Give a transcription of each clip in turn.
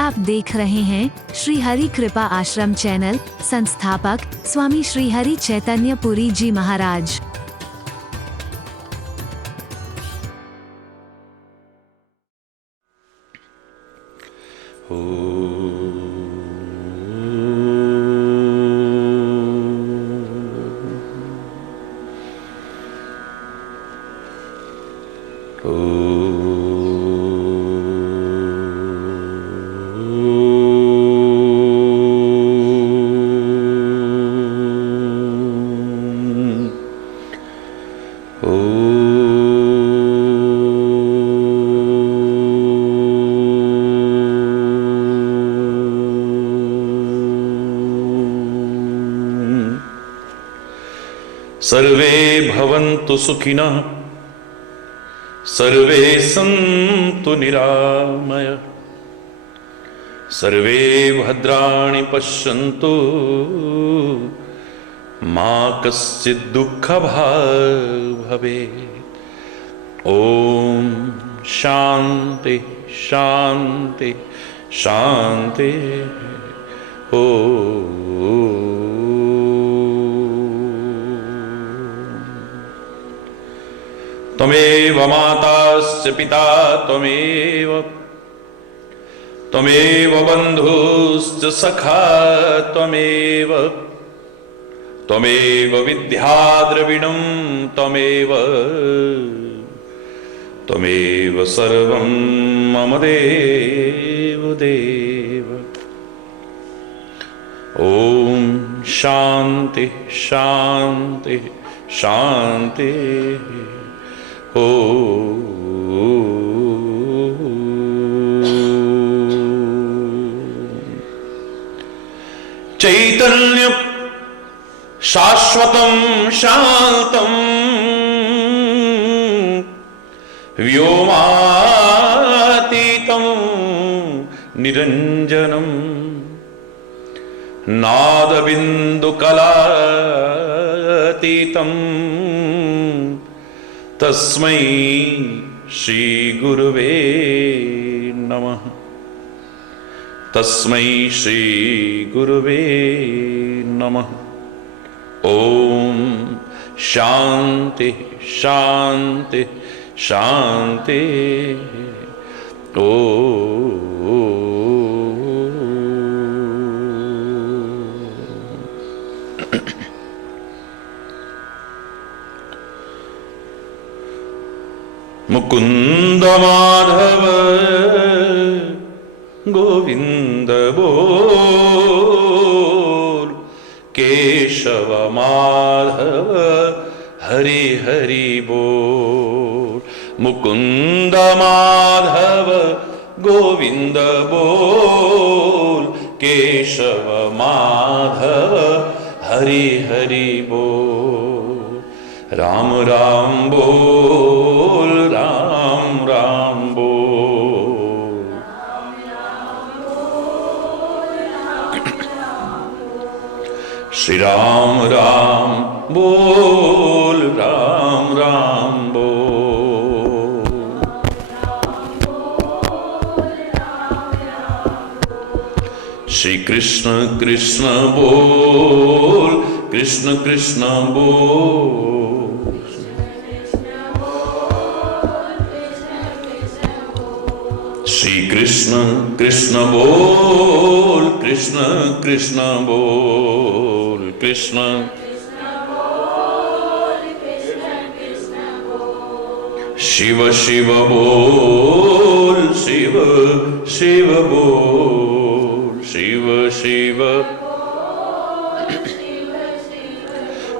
आप देख रहे हैं श्री हरि कृपा आश्रम चैनल। संस्थापक स्वामी श्री हरि चैतन्य पुरी जी महाराज। सर्वे भवन्तु सुखिनः, सर्वे सन्तु निरामया, सर्वे भद्राणि पश्यन्तु, मा कश्चित् दुःखभाग् भवेत्। ॐ शान्ति शान्ति शान्ति। त्वमेव माताश्च पिता त्वमेव, त्वमेव बन्धुश्च सखा त्वमेव, त्वमेव विद्या द्रविणं त्वमेव, त्वमेव सर्वं मम देव देव। ॐ शान्ति शान्ति शान्ति। चैतन्य शाश्वतं शान्तं व्योमातीतं निरञ्जनं नादबिन्दुकलातीतं तस्मै श्री गुरुवे नमः। तस्मै श्री गुरुवे नमः। ओम शांति शांति शांति। मुकुंद माधव गोविंद बोल, केशव माधव हरि हरि बोल। मुकुंद माधव गोविंद बोल, केशव माधव हरि हरि बोल। राम राम बोल, राम राम बोल। श्री राम राम बोल, राम राम बोल। श्री कृष्ण कृष्ण बोल, कृष्ण कृष्ण बोल। श्री कृष्ण कृष्ण बोल, कृष्ण कृष्ण बोल। कृष्ण शिव शिव बोल, शिव शिव बोल। शिव शिव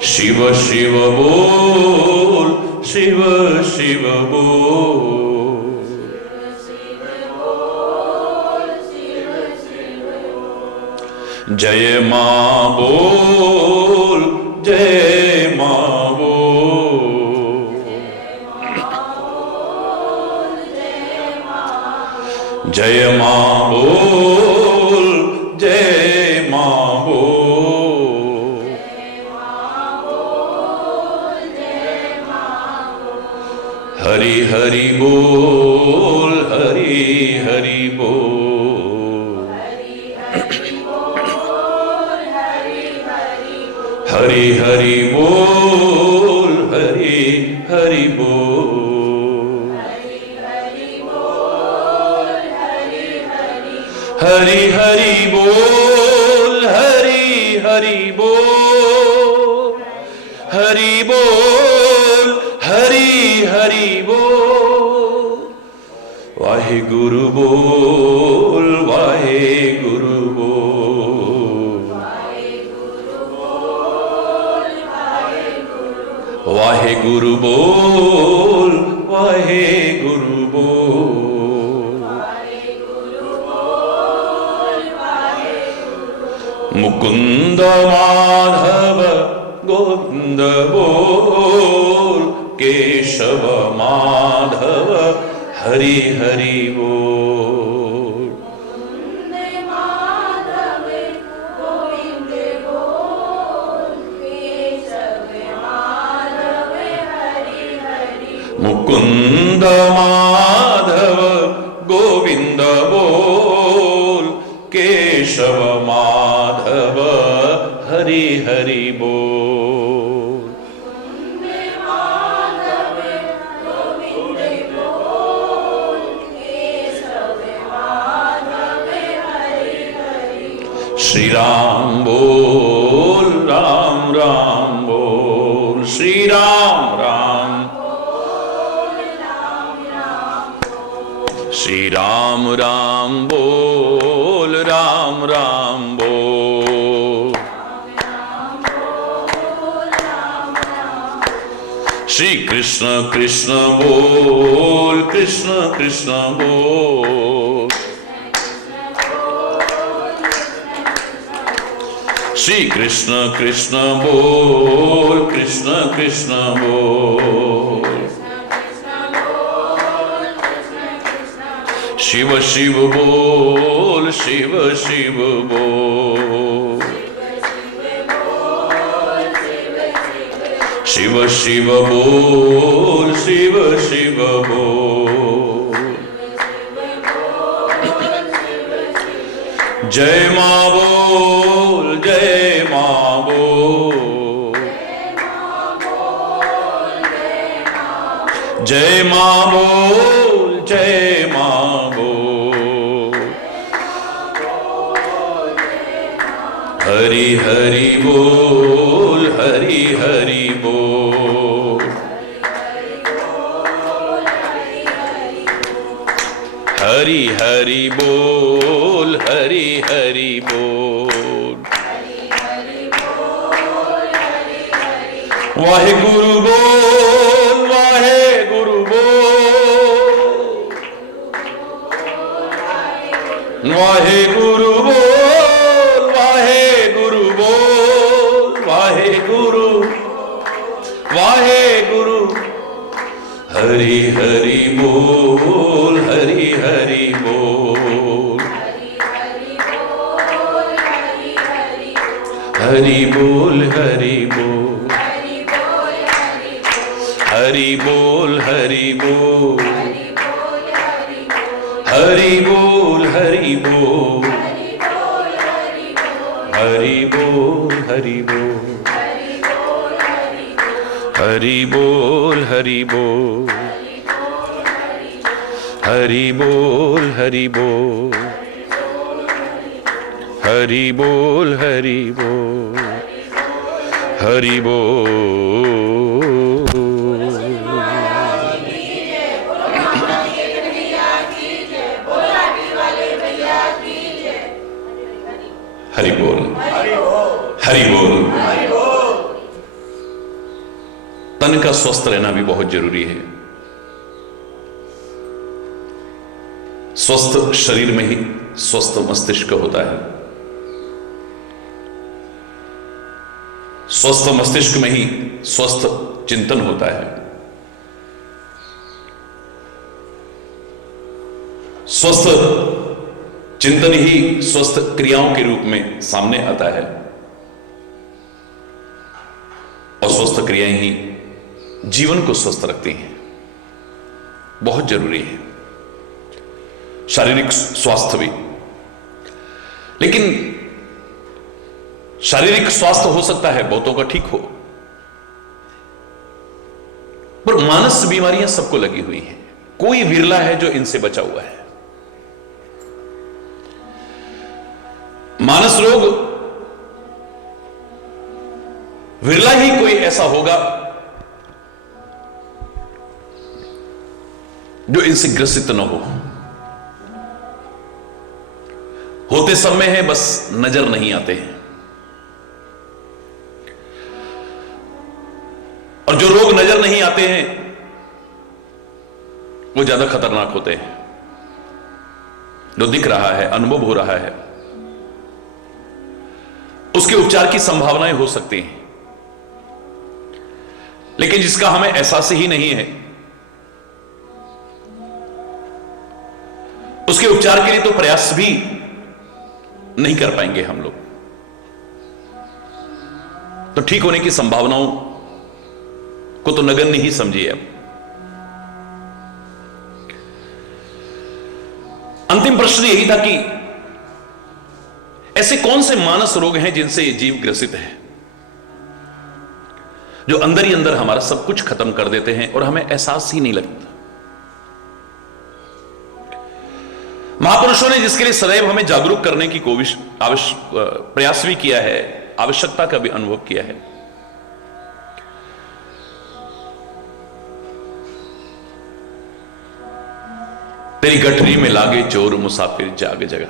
शिव शिव बोल, शिव शिव बोल। जय मां बोल, जय मां बोल। जय मां बोल, जय मां बोल। हरि हरि बोल, हरि हरि बोल। हरि हरि बोल, हरि हरि बोल, हरि हरि बोल, हरि हरि बोल, हरि बोल, हरि हरि बोल, वाहे गुरु बोल, वाहे गुरु बोल, वाहे गुरु बोल, वाहे गुरु बोल, मुकुंद माधव गोविंद बोल, केशव माधव हरि हरि बोल, मुकुंद माधव गोविंद बोल, केशव माधव हरि हरि बोल, श्री राम बोल, राम राम बोल, श्री राम राम, श्री राम राम बोल, राम राम बोल, श्री कृष्ण कृष्ण बोल, कृष्ण कृष्ण बोल, श्री कृष्ण कृष्ण बोल, कृष्ण कृष्ण बोल, शिव शिव बोल, शिव शिव बोल, शिव शिव बोल, शिव शिव बोल, जय मां बोल, जय मां बोल, जय मां बोल, जय मां बोल, हरि हरि बोल, हरि हरि बोल, हरि हरि बोल, हरि हरि बोल, वाहे गुरु बोल, वाहे गुरु बोल, वाहे गुरु बोल, वाहे गुरु बोल, वाहे गुरु, वाहे गुरु, हरि हरि बोल, हरि हरि बोल, हरि बोल, हरि बोल, हरि बोल, हरि बोल, हरि बोल, हरि बोल, हरि बोल, हरि बोल, हरि बोल, हरि बोल, हरि बोल, हरि बोल, हरि बोल, हरि बोल, हरि बोल, हरि बोल, हरि बोल। तन का स्वस्थ रहना भी बहुत जरूरी है। स्वस्थ शरीर में ही स्वस्थ मस्तिष्क होता है, स्वस्थ मस्तिष्क में ही स्वस्थ चिंतन होता है, स्वस्थ चिंतन ही स्वस्थ क्रियाओं के रूप में सामने आता है और स्वस्थ क्रियाएं ही जीवन को स्वस्थ रखती हैं। बहुत जरूरी है शारीरिक स्वास्थ्य भी, लेकिन शारीरिक स्वास्थ्य हो सकता है बहुतों का ठीक हो, पर मानस बीमारियां सबको लगी हुई हैं। कोई विरला है जो इनसे बचा हुआ है। मानस रोग विरला ही कोई ऐसा होगा जो इनसे ग्रसित न हो। होते सब में है, बस नजर नहीं आते हैं। और जो रोग नजर नहीं आते हैं वो ज्यादा खतरनाक होते हैं। जो दिख रहा है, अनुभव हो रहा है, उसके उपचार की संभावनाएं हो सकती हैं, लेकिन जिसका हमें एहसास ही नहीं है, उसके उपचार के लिए तो प्रयास भी नहीं कर पाएंगे हम लोग। तो ठीक होने की संभावनाओं को तो नगण्य ही समझिए। अब अंतिम प्रश्न यही था कि ऐसे कौन से मानस रोग हैं जिनसे ये जीव ग्रसित है, जो अंदर ही अंदर हमारा सब कुछ खत्म कर देते हैं और हमें एहसास ही नहीं लगता। महापुरुषों ने जिसके लिए सदैव हमें जागरूक करने की कोशिश प्रयास भी किया है, आवश्यकता का भी अनुभव किया है। तेरी गठरी में लागे चोर मुसाफिर जाग जगा,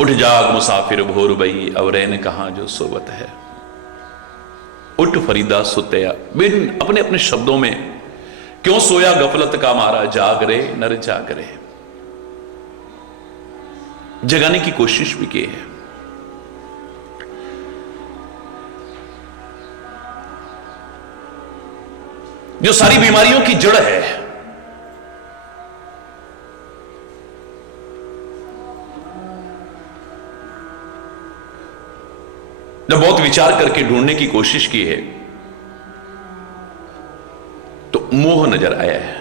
उठ जाग मुसाफिर भोर बई अवरैन कहां जो सोवत है। उठ फरीदा सुतया, बिन अपने अपने शब्दों में क्यों सोया गफलत का मारा, जाग रे नर जाग रे। जगाने की कोशिश भी की है। जो सारी बीमारियों की जड़ है, जब बहुत विचार करके ढूंढने की कोशिश की है तो मोह नजर आया है।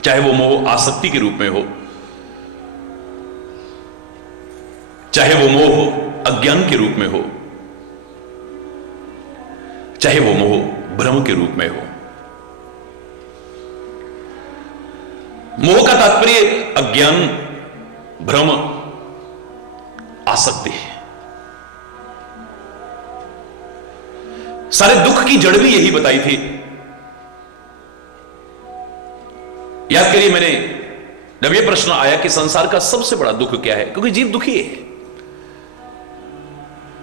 चाहे वो मोह आसक्ति के रूप में हो, चाहे वो मोह अज्ञान के रूप में हो, चाहे वो मोह भ्रम के रूप में हो। मोह का तात्पर्य अज्ञान, भ्रम, आसक्ति है। सारे दुख की जड़ भी यही बताई थी। याद करिए, मैंने जब यह प्रश्न आया कि संसार का सबसे बड़ा दुख क्या है, क्योंकि जीव दुखी है।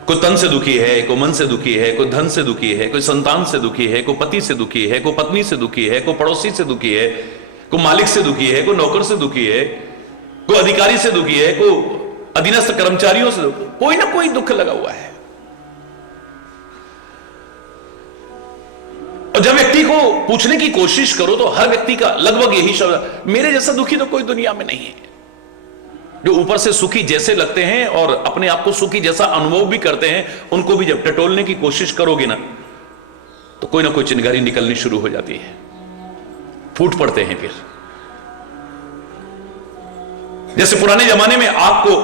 कोई तन से दुखी है, कोई मन से दुखी है, कोई धन से दुखी है, कोई संतान से दुखी है, कोई पति से दुखी है, कोई पत्नी से दुखी है, कोई पड़ोसी से दुखी है, कोई मालिक से दुखी है, कोई नौकर से दुखी है, कोई अधिकारी से दुखी है, कोई अधीनस्थ कर्मचारियों से दुखी, कोई ना कोई दुख लगा हुआ है। और जब व्यक्ति को पूछने की कोशिश करो तो हर व्यक्ति का लगभग यही शब्द, मेरे जैसा दुखी तो कोई दुनिया में नहीं है। जो ऊपर से सुखी जैसे लगते हैं और अपने आप को सुखी जैसा अनुभव भी करते हैं, उनको भी जब टटोलने की कोशिश करोगे ना तो कोई ना कोई चिंगारी निकलनी शुरू हो जाती है, फूट पड़ते हैं। फिर जैसे पुराने जमाने में आग को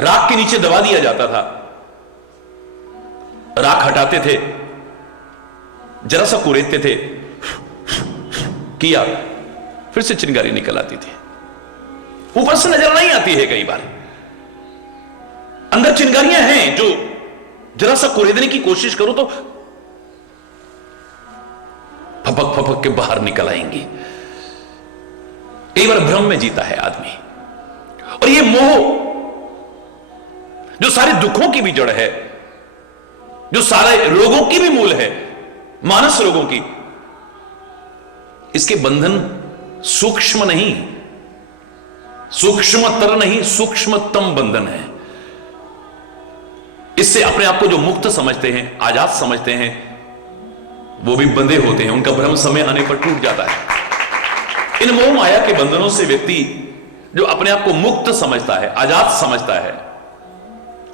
राख के नीचे दबा दिया जाता था, राख हटाते थे, जरा सा कुरेदते थे, किया, फिर से चिंगारी निकल आती थी। ऊपर से नजर नहीं आती है, कई बार अंदर चिंगारियां हैं जो जरा सा कुरेदने की कोशिश करो तो फपक फपक के बाहर निकल आएंगी। कई बार भ्रम में जीता है आदमी। और ये मोह जो सारे दुखों की भी जड़ है, जो सारे रोगों की भी मूल है, मानस रोगों की, इसके बंधन सूक्ष्म नहीं, सूक्ष्मतर नहीं, सूक्ष्मतम बंधन है। इससे अपने आप को जो मुक्त समझते हैं, आजाद समझते हैं, वो भी बंधे होते हैं। उनका भ्रम समय आने पर टूट जाता है। इन मोह माया के बंधनों से व्यक्ति जो अपने आप को मुक्त समझता है, आजाद समझता है,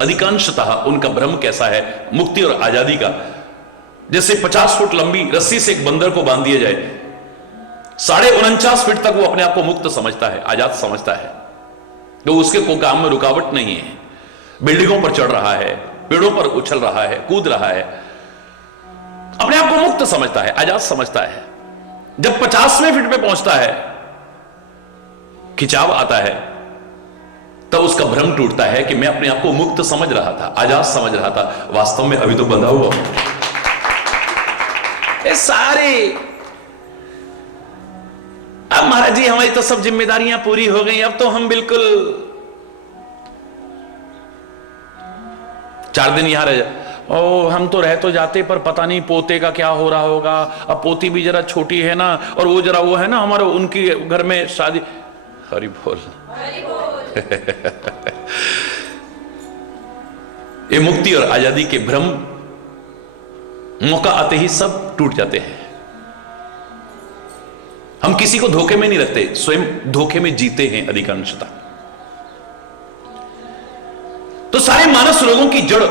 अधिकांशतः उनका भ्रम कैसा है, मुक्ति और आजादी का। जैसे 50 फुट लंबी रस्सी से एक बंदर को बांध दिया जाए, 49.5 फीट तक वो अपने आप को मुक्त समझता है, आजाद समझता है। तो उसके को काम में रुकावट नहीं है, बिल्डिंगों पर चढ़ रहा है, पेड़ों पर उछल रहा है, कूद रहा है, अपने आप को मुक्त समझता है, आजाद समझता है। जब 50वें फीट पे पहुंचता है, खिंचाव आता है, तब उसका भ्रम टूटता है कि मैं अपने आप को मुक्त समझ रहा था, आजाद समझ रहा था, वास्तव में अभी तो बंधा हुआ। ये सारे, अब महाराज जी हमारी तो सब जिम्मेदारियां पूरी हो गई, अब तो हम बिल्कुल 4 दिन यहां रह, ओ हम तो रह तो जाते, पर पता नहीं पोते का क्या हो रहा होगा। अब पोती भी जरा छोटी है ना, और वो जरा वो है ना हमारे उनकी घर में शादी। हरि बोल, हरि बोल। ये मुक्ति और आजादी के भ्रम मौका आते ही सब टूट जाते हैं। हम किसी को धोखे में नहीं रखते, स्वयं धोखे में जीते हैं अधिकांशतः। तो सारे मानस रोगों की जड़,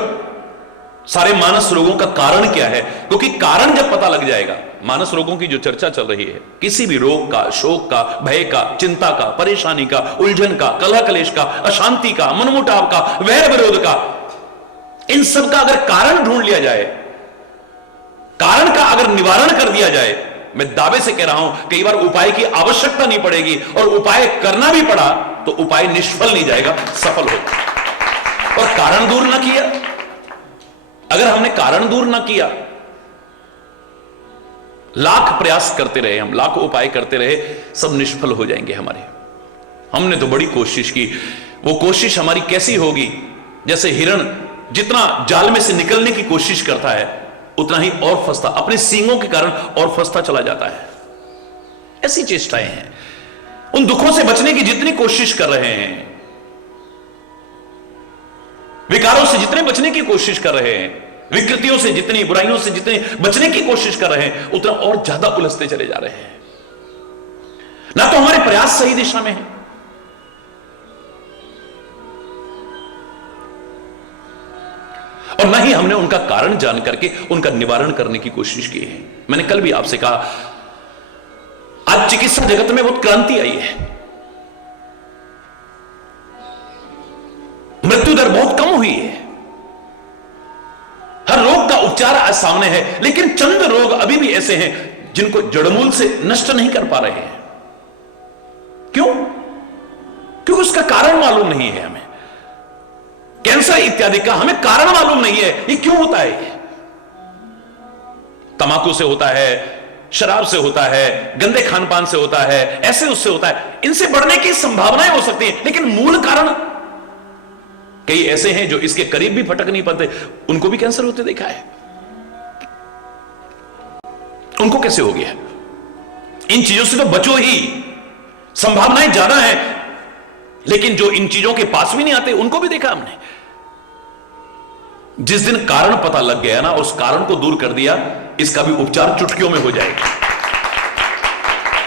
सारे मानस रोगों का कारण क्या है? क्योंकि कारण जब पता लग जाएगा, मानस रोगों की जो चर्चा चल रही है, किसी भी रोग का, शोक का, भय का, चिंता का, परेशानी का, उलझन का, कलह कलेश का, अशांति का, मनमुटाव का, वैर विरोध का, इन सब का अगर कारण ढूंढ लिया जाए, कारण का अगर निवारण कर दिया जाए, मैं दावे से कह रहा हूं कई बार उपाय की आवश्यकता नहीं पड़ेगी, और उपाय करना भी पड़ा तो उपाय निष्फल नहीं जाएगा, सफल होगा। और कारण दूर ना किया, अगर हमने कारण दूर ना किया, लाख प्रयास करते रहे, हम लाख उपाय करते रहे, सब निष्फल हो जाएंगे हमारे। हमने तो बड़ी कोशिश की, वो कोशिश हमारी कैसी होगी? जैसे हिरण जितना जाल में से निकलने की कोशिश करता है, उतना ही और फंसता, अपने सींगों के कारण और फंसता चला जाता है। ऐसी चेष्टाएं हैं। उन दुखों से बचने की जितनी कोशिश कर रहे हैं, विकारों से जितने बचने की कोशिश कर रहे हैं, विकृतियों से जितनी, बुराइयों से जितने बचने की कोशिश कर रहे हैं, उतना और ज्यादा उलझते चले जा रहे हैं। ना तो हमारे प्रयास सही दिशा में है, और ना ही हमने उनका कारण जान करके उनका निवारण करने की कोशिश की है। मैंने कल भी आपसे कहा, आज चिकित्सा जगत में बहुत क्रांति आई है, मृत्यु दर बहुत कम हुई है, हर रोग का उपचार आज सामने है, लेकिन चंद रोग अभी भी ऐसे हैं जिनको जड़मूल से नष्ट नहीं कर पा रहे हैं। क्यों? क्योंकि उसका कारण मालूम नहीं है हमें। कैंसर इत्यादि का हमें कारण मालूम नहीं है, ये क्यों होता है? तंबाकू से होता है, शराब से होता है, गंदे खान पान से होता है, ऐसे उससे होता है। इनसे बढ़ने की संभावनाएं हो सकती हैं, लेकिन मूल कारण कई ऐसे हैं जो इसके करीब भी फटक नहीं पाते, उनको भी कैंसर होते देखा है। उनको कैसे हो गया? इन चीजों से तो बचो ही, संभावनाएं ज्यादा है, लेकिन जो इन चीजों के पास भी नहीं आते उनको भी देखा हमने। जिस दिन कारण पता लग गया ना, उस कारण को दूर कर दिया, इसका भी उपचार चुटकियों में हो जाएगा।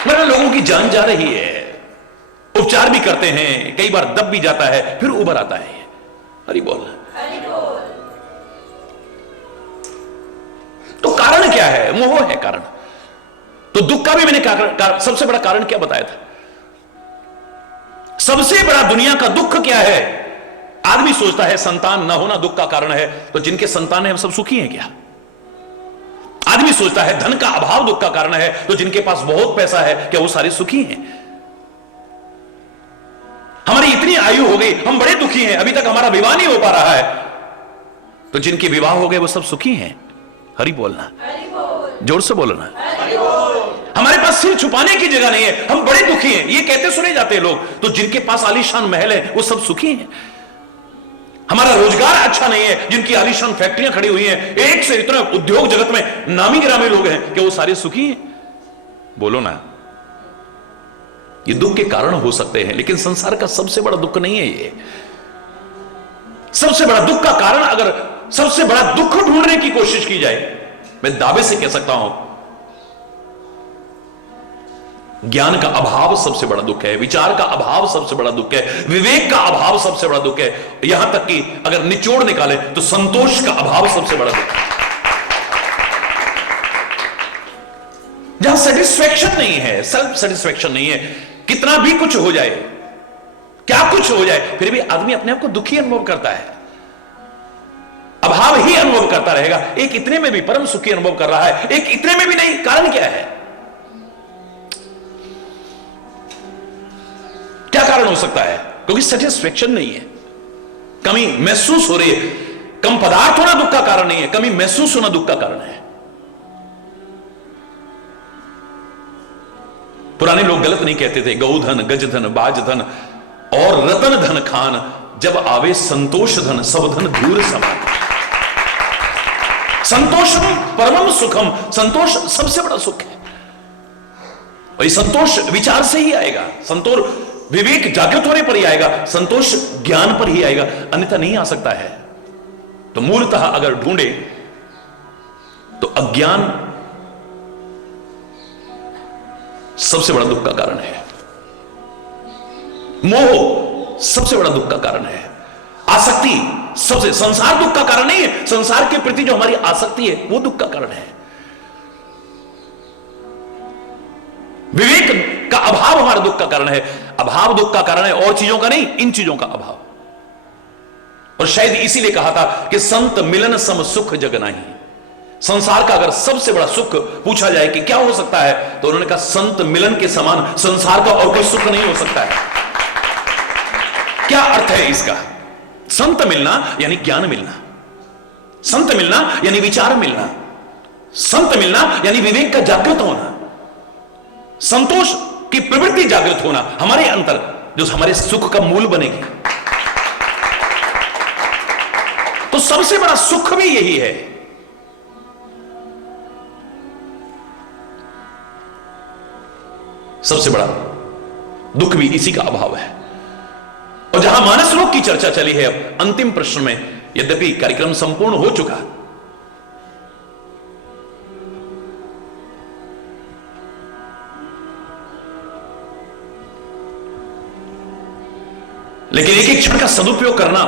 मतलब लोगों की जान जा रही है, उपचार भी करते हैं, कई बार दब भी जाता है, फिर उभर आता है। हरि बोल, हरि बोल। तो कारण क्या है? मोह है कारण। तो दुख का भी मैंने सबसे बड़ा कारण क्या बताया था? सबसे बड़ा दुनिया का दुख क्या है? आदमी सोचता है संतान ना होना दुख का कारण है, तो जिनके संतान है हम सब सुखी हैं क्या? आदमी सोचता है धन का अभाव दुख का कारण है, तो जिनके पास बहुत पैसा है क्या वो सारे सुखी हैं? हमारी इतनी आयु हो गई, हम बड़े दुखी हैं, अभी तक हमारा विवाह नहीं हो पा रहा है, तो जिनके विवाह हो गए वो सब सुखी हैं। हरि बोलना, हरि बोल। जोर से बोलो ना, हरि बोल। हमारे पास सिर छुपाने की जगह नहीं है, हम बड़े दुखी हैं, ये कहते सुने जाते हैं लोग। तो जिनके पास आलीशान महल है वो सब सुखी हैं। हमारा रोजगार अच्छा नहीं है, जिनकी आलीशान फैक्ट्रियां खड़ी हुई हैं, एक से इतना उद्योग जगत में नामी गिरामी लोग हैं, कि वो सारे सुखी हैं? बोलो ना। ये दुख के कारण हो सकते हैं, लेकिन संसार का सबसे बड़ा दुख नहीं है ये। सबसे बड़ा दुख का कारण, अगर सबसे बड़ा दुख ढूंढने की कोशिश की जाए, मैं दावे से कह सकता हूं, ज्ञान का अभाव सबसे बड़ा दुख है, विचार का अभाव सबसे बड़ा दुख है, विवेक का अभाव सबसे बड़ा दुख है, यहां तक कि अगर निचोड़ निकाले तो संतोष का अभाव सबसे बड़ा दुख है। जहां सेटिस्फैक्शन नहीं है, सेल्फ सेटिस्फैक्शन नहीं है, कितना भी कुछ हो जाए, क्या कुछ हो जाए, फिर भी आदमी अपने आप को दुखी अनुभव करता है, अभाव ही अनुभव करता रहेगा। एक इतने में भी परम सुखी अनुभव कर रहा है, एक इतने में भी नहीं। कारण क्या है? क्या कारण हो सकता है? क्योंकि सेटिस्फेक्शन नहीं है, कमी महसूस हो रही है। कम पदार्थ होना दुख का कारण नहीं है, कमी महसूस होना दुख का कारण है। पुराने लोग गलत नहीं कहते थे, गौधन गजधन बाजधन और रतन धन खान, जब आवे संतोष धन सब धन धूर समान। संतोषम परमम सुखम, संतोष सबसे बड़ा सुख है। और ये संतोष विचार से ही आएगा, संतोष विवेक जागृत होने पर ही आएगा, संतोष ज्ञान पर ही आएगा, अन्यथा नहीं आ सकता है। तो मूलतः अगर ढूंढे तो अज्ञान सबसे बड़ा दुख का कारण है, मोह सबसे बड़ा दुख का कारण है, आसक्ति सबसे, संसार दुख का कारण नहीं है, संसार के प्रति जो हमारी आसक्ति है वो दुख का कारण है। विवेक का अभाव हमारा दुख का कारण है, अभाव दुख का कारण है, और चीजों का नहीं, इन चीजों का अभाव। और शायद इसीलिए कहा था कि संत मिलन सम सुख जग नहीं। संसार का अगर सबसे बड़ा सुख पूछा जाए कि क्या हो सकता है, तो उन्होंने कहा संत मिलन के समान संसार का और कोई सुख नहीं हो सकता है। क्या अर्थ है इसका? संत मिलना यानी ज्ञान मिलना, संत मिलना यानी विचार मिलना, संत मिलना यानी विवेक का जागृत होना, संतोष की प्रवृत्ति जागृत होना हमारे अंतर, जो हमारे सुख का मूल बनेगी। तो सबसे बड़ा सुख भी यही है। सबसे बड़ा दुख भी इसी का अभाव है। और जहां मानस रोग की चर्चा चली है, अब अंतिम प्रश्न में, यद्यपि कार्यक्रम संपूर्ण हो चुका, लेकिन एक एक क्षण का सदुपयोग करना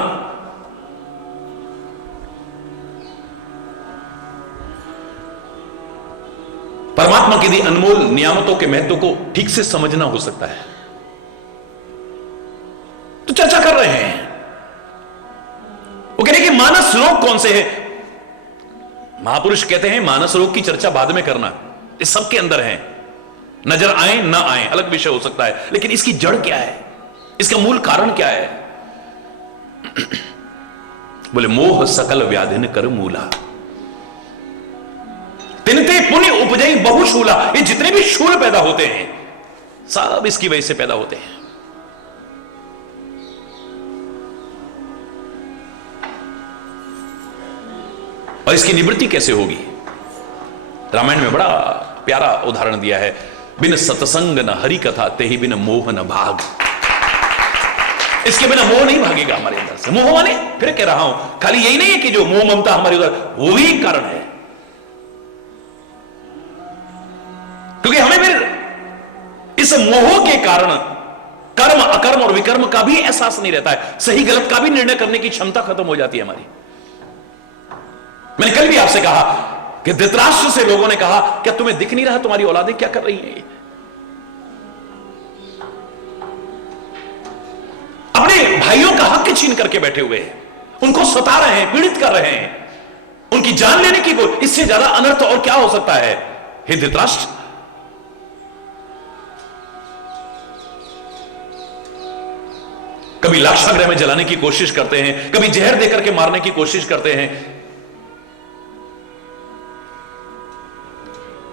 परमात्मा की दी अनमोल नियामतों के महत्व को ठीक से समझना हो सकता है। तो चर्चा कर रहे हैं, वो कह रहे कि मानस रोग कौन से है। महापुरुष कहते हैं मानस रोग की चर्चा बाद में करना, इस सबके अंदर है, नजर आए ना आए अलग विषय हो सकता है, लेकिन इसकी जड़ क्या है, इसका मूल कारण क्या है? बोले मोह सकल व्याधिन कर मूला, तिनते पुण्य उपजई बहुशूला। ये जितने भी शूल पैदा होते हैं सब इसकी वजह से पैदा होते हैं। और इसकी निवृत्ति कैसे होगी? रामायण में बड़ा प्यारा उदाहरण दिया है, बिन सतसंग न हरि कथा तेहि बिन मोह न भाग। इसके बिना मोह नहीं भागेगा हमारे अंदर से। मोह माने, फिर कह रहा हूं, खाली यही नहीं है कि जो मोह ममता हमारे उधर, वो भी एक कारण है, क्योंकि हमें फिर इस मोह के कारण कर्म अकर्म और विकर्म का भी एहसास नहीं रहता है, सही गलत का भी निर्णय करने की क्षमता खत्म हो जाती है हमारी। मैंने कल भी आपसे कहा कि धृतराष्ट्र से लोगों ने कहा, क्या तुम्हें दिख नहीं रहा तुम्हारी औलादें क्या कर रही हैं? अपने भाइयों का हक छीन करके बैठे हुए हैं, उनको सता रहे हैं, पीड़ित कर रहे हैं, उनकी जान लेने की कोई, इससे ज्यादा अनर्थ और क्या हो सकता है? हे धृतराष्ट्र, कभी लाक्षागृह में जलाने की कोशिश करते हैं, कभी जहर देकर के मारने की कोशिश करते हैं,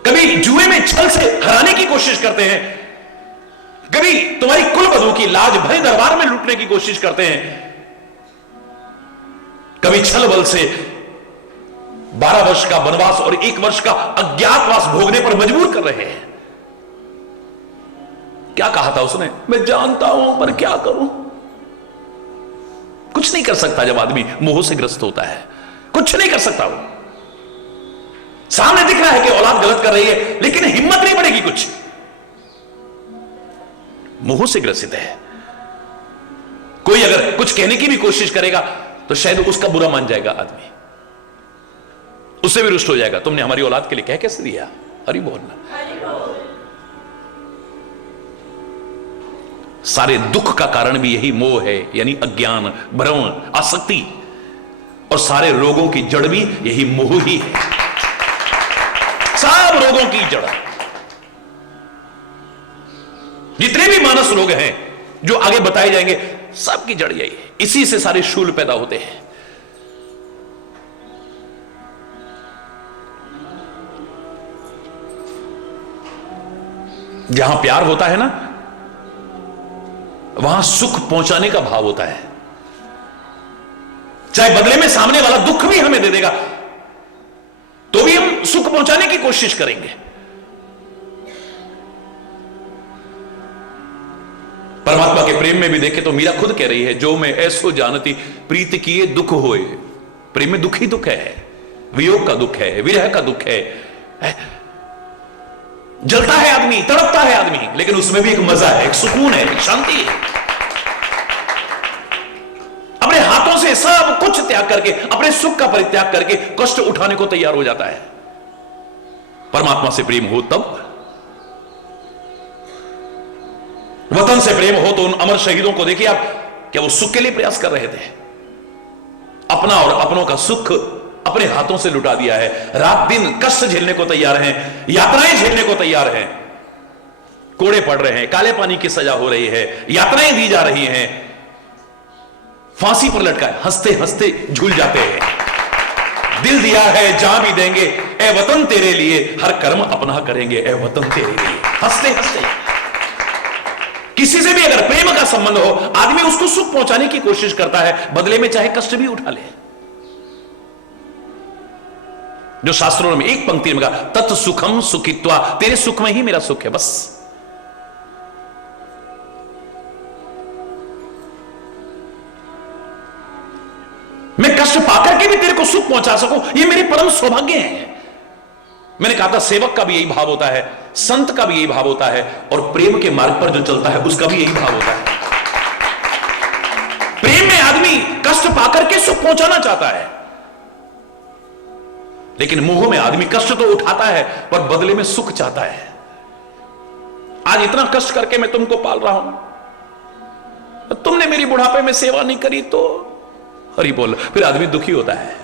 कभी जुए में छल से हराने की कोशिश करते हैं, कभी तुम्हारी कुलवधू की लाज भरे दरबार में लूटने की कोशिश करते हैं, कभी छल बल से 12 वर्ष का वनवास और 1 वर्ष का अज्ञातवास भोगने पर मजबूर कर रहे हैं। क्या कहा था उसने? मैं जानता हूं पर क्या करूं। कुछ नहीं कर सकता जब आदमी मोह से ग्रस्त होता है, कुछ नहीं कर सकता। वो सामने दिख रहा है कि औलाद गलत कर रही है, लेकिन हिम्मत नहीं पड़ेगी कुछ, मोह से ग्रसित है। कोई अगर कुछ कहने की भी कोशिश करेगा तो शायद उसका बुरा मान जाएगा आदमी, उससे भी रुष्ट हो जाएगा। तुमने हमारी औलाद के लिए कह कैसे दिया? हरि बोलना। सारे दुख का कारण भी यही मोह है, यानी अज्ञान, भ्रम, आसक्ति, और सारे रोगों की जड़ भी यही मोह ही है। सब रोगों की जड़, जितने भी मानस रोग हैं जो आगे बताए जाएंगे, सबकी जड़ यही है। इसी से सारे शूल पैदा होते हैं। जहां प्यार होता है ना, वहां सुख पहुंचाने का भाव होता है। चाहे बदले में सामने वाला दुख भी हमें दे देगा, तो भी हम सुख पहुंचाने की कोशिश करेंगे। परमात्मा के प्रेम में भी देखे तो मीरा खुद कह रही है, जो मैं ऐसो जानती प्रीत किए दुख होए। प्रेम में दुख ही दुख है, वियोग का दुख है, विरह का दुख है। जलता है आदमी, तड़पता है आदमी, लेकिन उसमें भी एक मजा है, एक सुकून है, एक शांति है। अपने हाथों से सब कुछ त्याग करके, अपने सुख का परित्याग करके कष्ट उठाने को तैयार हो जाता है। परमात्मा से प्रेम हो तब, वतन से प्रेम हो तो उन अमर शहीदों को देखिए आप, क्या वो सुख के लिए प्रयास कर रहे थे? अपना और अपनों का सुख अपने हाथों से लुटा दिया है। रात दिन कष्ट झेलने को तैयार हैं, यातनाएं झेलने को तैयार हैं। कोड़े पड़ रहे हैं, काले पानी की सजा हो रही है, यातनाएं दी जा रही हैं, फांसी पर लटकाए, हंसते हंसते झूल जाते हैं। दिल दिया है जान भी देंगे, ए वतन तेरे लिए, हर कर्म अपना करेंगे, ए वतन तेरे लिए। हंसते हंसते किसी से भी अगर प्रेम का संबंध हो, आदमी उसको सुख पहुंचाने की कोशिश करता है, बदले में चाहे कष्ट भी उठा ले। जो शास्त्रों में एक पंक्ति में कहा, तत् सुखम सुखित्वा, तेरे सुख में ही मेरा सुख है, बस। मैं कष्ट पाकर के भी तेरे को सुख पहुंचा सकूं, यह मेरी परम सौभाग्य है। मैंने कहा था, सेवक का भी यही भाव होता है, संत का भी यही भाव होता है, और प्रेम के मार्ग पर जो चलता है उसका भी यही भाव होता है। प्रेम में आदमी कष्ट पाकर के सुख पहुंचाना चाहता है, लेकिन मोह में आदमी कष्ट तो उठाता है पर बदले में सुख चाहता है। आज इतना कष्ट करके मैं तुमको पाल रहा हूं, तुमने मेरी बुढ़ापे में सेवा नहीं करी तो, हरि बोल, फिर आदमी दुखी होता है,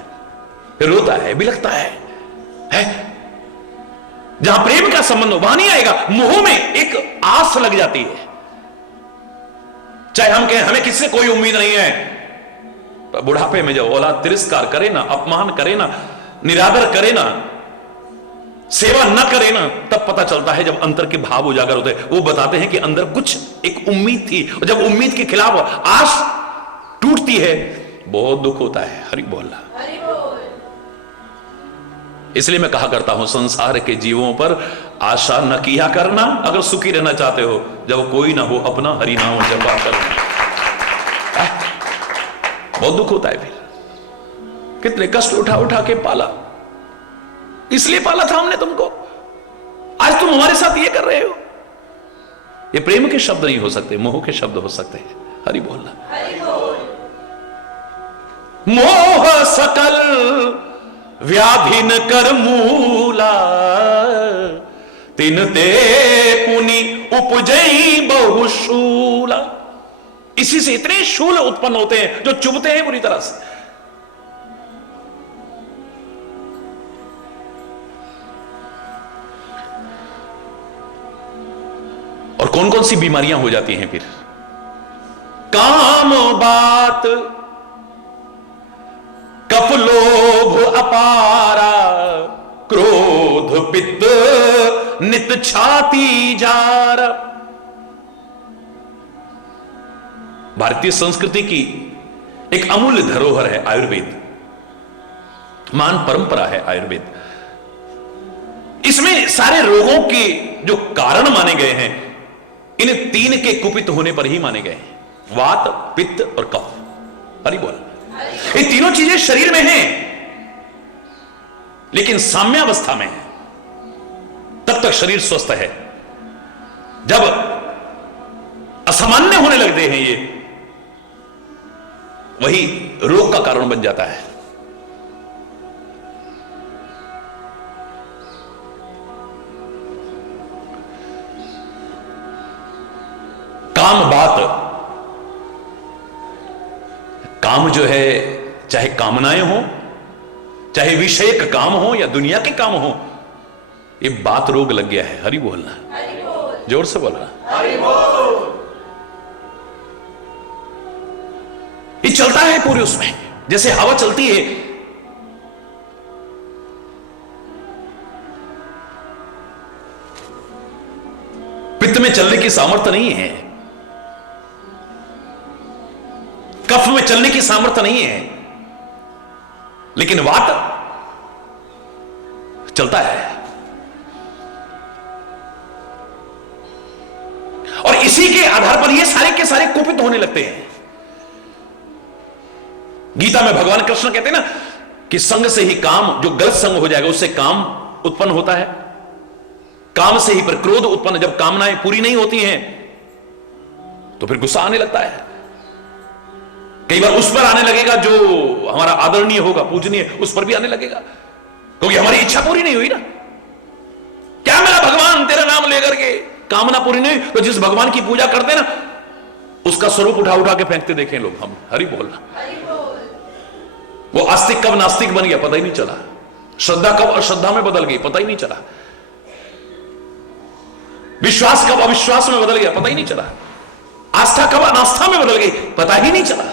फिर रोता है, बिलखता है? जहां प्रेम का संबंध हो वहां नहीं आएगा। मोह में एक आस लग जाती है, चाहे हम कहें हमें किससे कोई उम्मीद नहीं है, पर बुढ़ापे में जब औलाद तिरस्कार करे ना, अपमान करे ना, निरादर करे ना, सेवा न करे ना, तब पता चलता है, जब अंतर के भाव उजागर होते हैं। वो बताते हैं कि अंदर कुछ एक उम्मीद थी, और जब उम्मीद के खिलाफ आस टूटती है, बहुत दुख होता है। हरि बोल। इसलिए मैं कहा करता हूं, संसार के जीवों पर आशा न किया करना अगर सुखी रहना चाहते हो। जब कोई ना हो अपना, हरि नाम जपा करना। बहुत दुख होता है। फिर कितने कष्ट उठा उठा के पाला, इसलिए पाला था हमने तुमको, आज तुम हमारे साथ ये कर रहे हो। ये प्रेम के शब्द नहीं हो सकते, मोह के शब्द हो सकते हैं। हरि बोलना। मोह सकल व्याधिन कर मूला, तिन ते पुनि उपजई बहुशूला। इसी से इतने शूल उत्पन्न होते हैं जो चुभते हैं बुरी तरह से। और कौन कौन सी बीमारियां हो जाती हैं फिर? काम बात, कफ लोभ अपारा, क्रोध पित्त नित छाती जार। भारतीय संस्कृति की एक अमूल्य धरोहर है आयुर्वेद, महान परंपरा है आयुर्वेद। इसमें सारे रोगों के जो कारण माने गए हैं, इन तीन के कुपित होने पर ही माने गए हैं, वात, पित्त और कफ। हरि बोल। ये तीनों चीजें शरीर में हैं, लेकिन साम्यावस्था में है, तब तक शरीर स्वस्थ है। जब असामान्य होने लगते हैं ये, वही रोग का कारण बन जाता है। काम बात, काम जो है चाहे कामनाएं हो, चाहे विषयक काम हो या दुनिया के काम हो, ये बात रोग लग गया है। हरि बोलना, जोर से बोलना। ये चलता है पूरे उसमें, जैसे हवा चलती है। पित्त में चलने की सामर्थ्य नहीं है, कफ में चलने की सामर्थ्य नहीं है, लेकिन वात चलता है। और इसी के आधार पर ये सारे के सारे कुपित होने लगते हैं। गीता में भगवान कृष्ण कहते हैं ना कि संग से ही काम, जो गलत संग हो जाएगा उससे काम उत्पन्न होता है, काम से ही पर क्रोध उत्पन्न। जब कामनाएं पूरी नहीं होती हैं तो फिर गुस्सा आने लगता है। कई बार उस पर आने लगेगा जो हमारा आदरणीय होगा, पूजनीय, उस पर भी आने लगेगा, क्योंकि हमारी इच्छा पूरी नहीं हुई ना। क्या मिला भगवान तेरा नाम लेकर के, कामना पूरी नहीं। तो जिस भगवान की पूजा करते ना उसका स्वरूप उठा उठा के फेंकते देखें लोग हम। हरि बोलना। वो आस्तिक कब नास्तिक बन गया पता ही नहीं चला, श्रद्धा कब अश्रद्धा में बदल गई पता ही नहीं चला, विश्वास कब अविश्वास में बदल गया पता ही नहीं चला, आस्था कब अनास्था में बदल गई पता ही नहीं चला,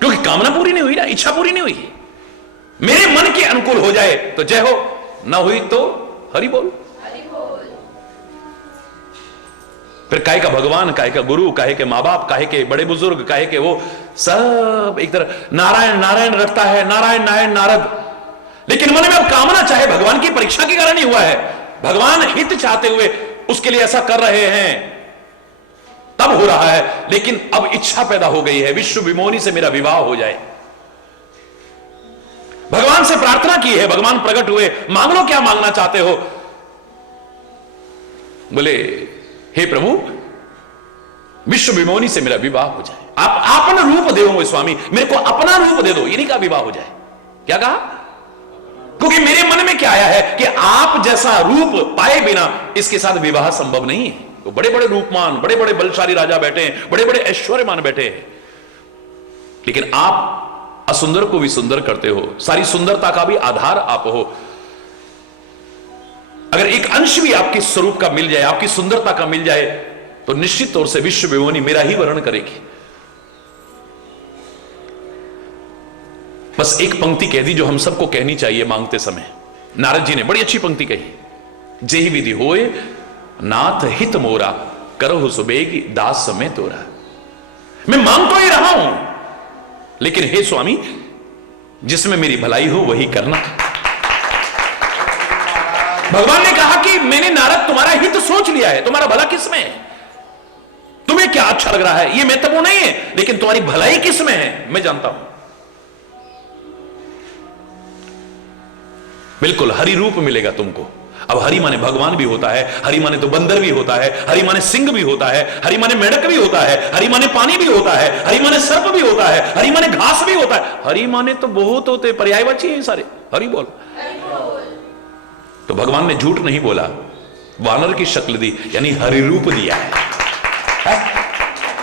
क्योंकि कामना पूरी नहीं हुई ना, इच्छा पूरी नहीं हुई। मेरे मन के अनुकूल हो जाए तो जय हो, ना हुई तो हरि बोल। फिर काहे का भगवान, काहे का गुरु, काहे के मां बाप, काहे के बड़े बुजुर्ग, काहे के वो सब एक तरह नारायण नारायण रटता है, नारायण नारायण नारद। लेकिन मन में अब कामना, चाहे भगवान की परीक्षा के कारण ही हुआ है, भगवान हित चाहते हुए उसके लिए ऐसा कर रहे हैं तब हो रहा है, लेकिन अब इच्छा पैदा हो गई है, विश्व विमोनी से मेरा विवाह हो जाए। भगवान से प्रार्थना की है, भगवान प्रकट हुए, मांग लो क्या मांगना चाहते हो। बोले हे प्रभु विश्व विमोनी से मेरा विवाह हो जाए, आप अपना रूप दे स्वामी, मेरे को अपना रूप दे दो। ये नहीं कहा विवाह हो जाए, क्या कहा? क्योंकि मेरे मन में क्या आया है कि आप जैसा रूप पाए बिना इसके साथ विवाह संभव नहीं है। तो बड़े बड़े रूपमान, बड़े बड़े बलशाली राजा बैठे हैं, बड़े बड़े ऐश्वर्यमान बैठे हैं, लेकिन आप असुंदर को भी सुंदर करते हो, सारी सुंदरता का भी आधार आप हो। अगर एक अंश भी आपके स्वरूप का मिल जाए, आपकी सुंदरता का मिल जाए, तो निश्चित तौर से विश्व विमोनी मेरा ही वर्ण करेगी। बस एक पंक्ति कह दी जो हम सबको कहनी चाहिए मांगते समय। नारद जी ने बड़ी अच्छी पंक्ति कही, जेहि विधि होए नाथ हित मोरा, करो सुबेगी दास समय तोरा। मैं मांग तो ही रहा हूं, लेकिन हे स्वामी जिसमें मेरी भलाई हो वही करना। भगवान ने कहा कि मैंने नारद तुम्हारा हित सोच लिया है, तुम्हारा भला किसमें है, तुम्हें क्या अच्छा लग रहा है ये महत्वपूर्ण नहीं है, लेकिन तुम्हारी भलाई किसमें है मैं जानता हूं। बिल्कुल हरि रूप मिलेगा तुमको। अब हरि माने भगवान भी होता है, हरि माने तो बंदर भी होता है, हरि माने सिंह भी होता है, हरि माने मेढक भी होता है, हरि माने पानी भी होता है, हरि माने सर्प भी होता है, हरि माने घास भी होता है। हरि माने तो बहुत होते, पर्यायवाची हैं सारे। हरि बोल। तो भगवान ने झूठ नहीं बोला, वानर की शक्ल दी, यानी हरि रूप दिया है।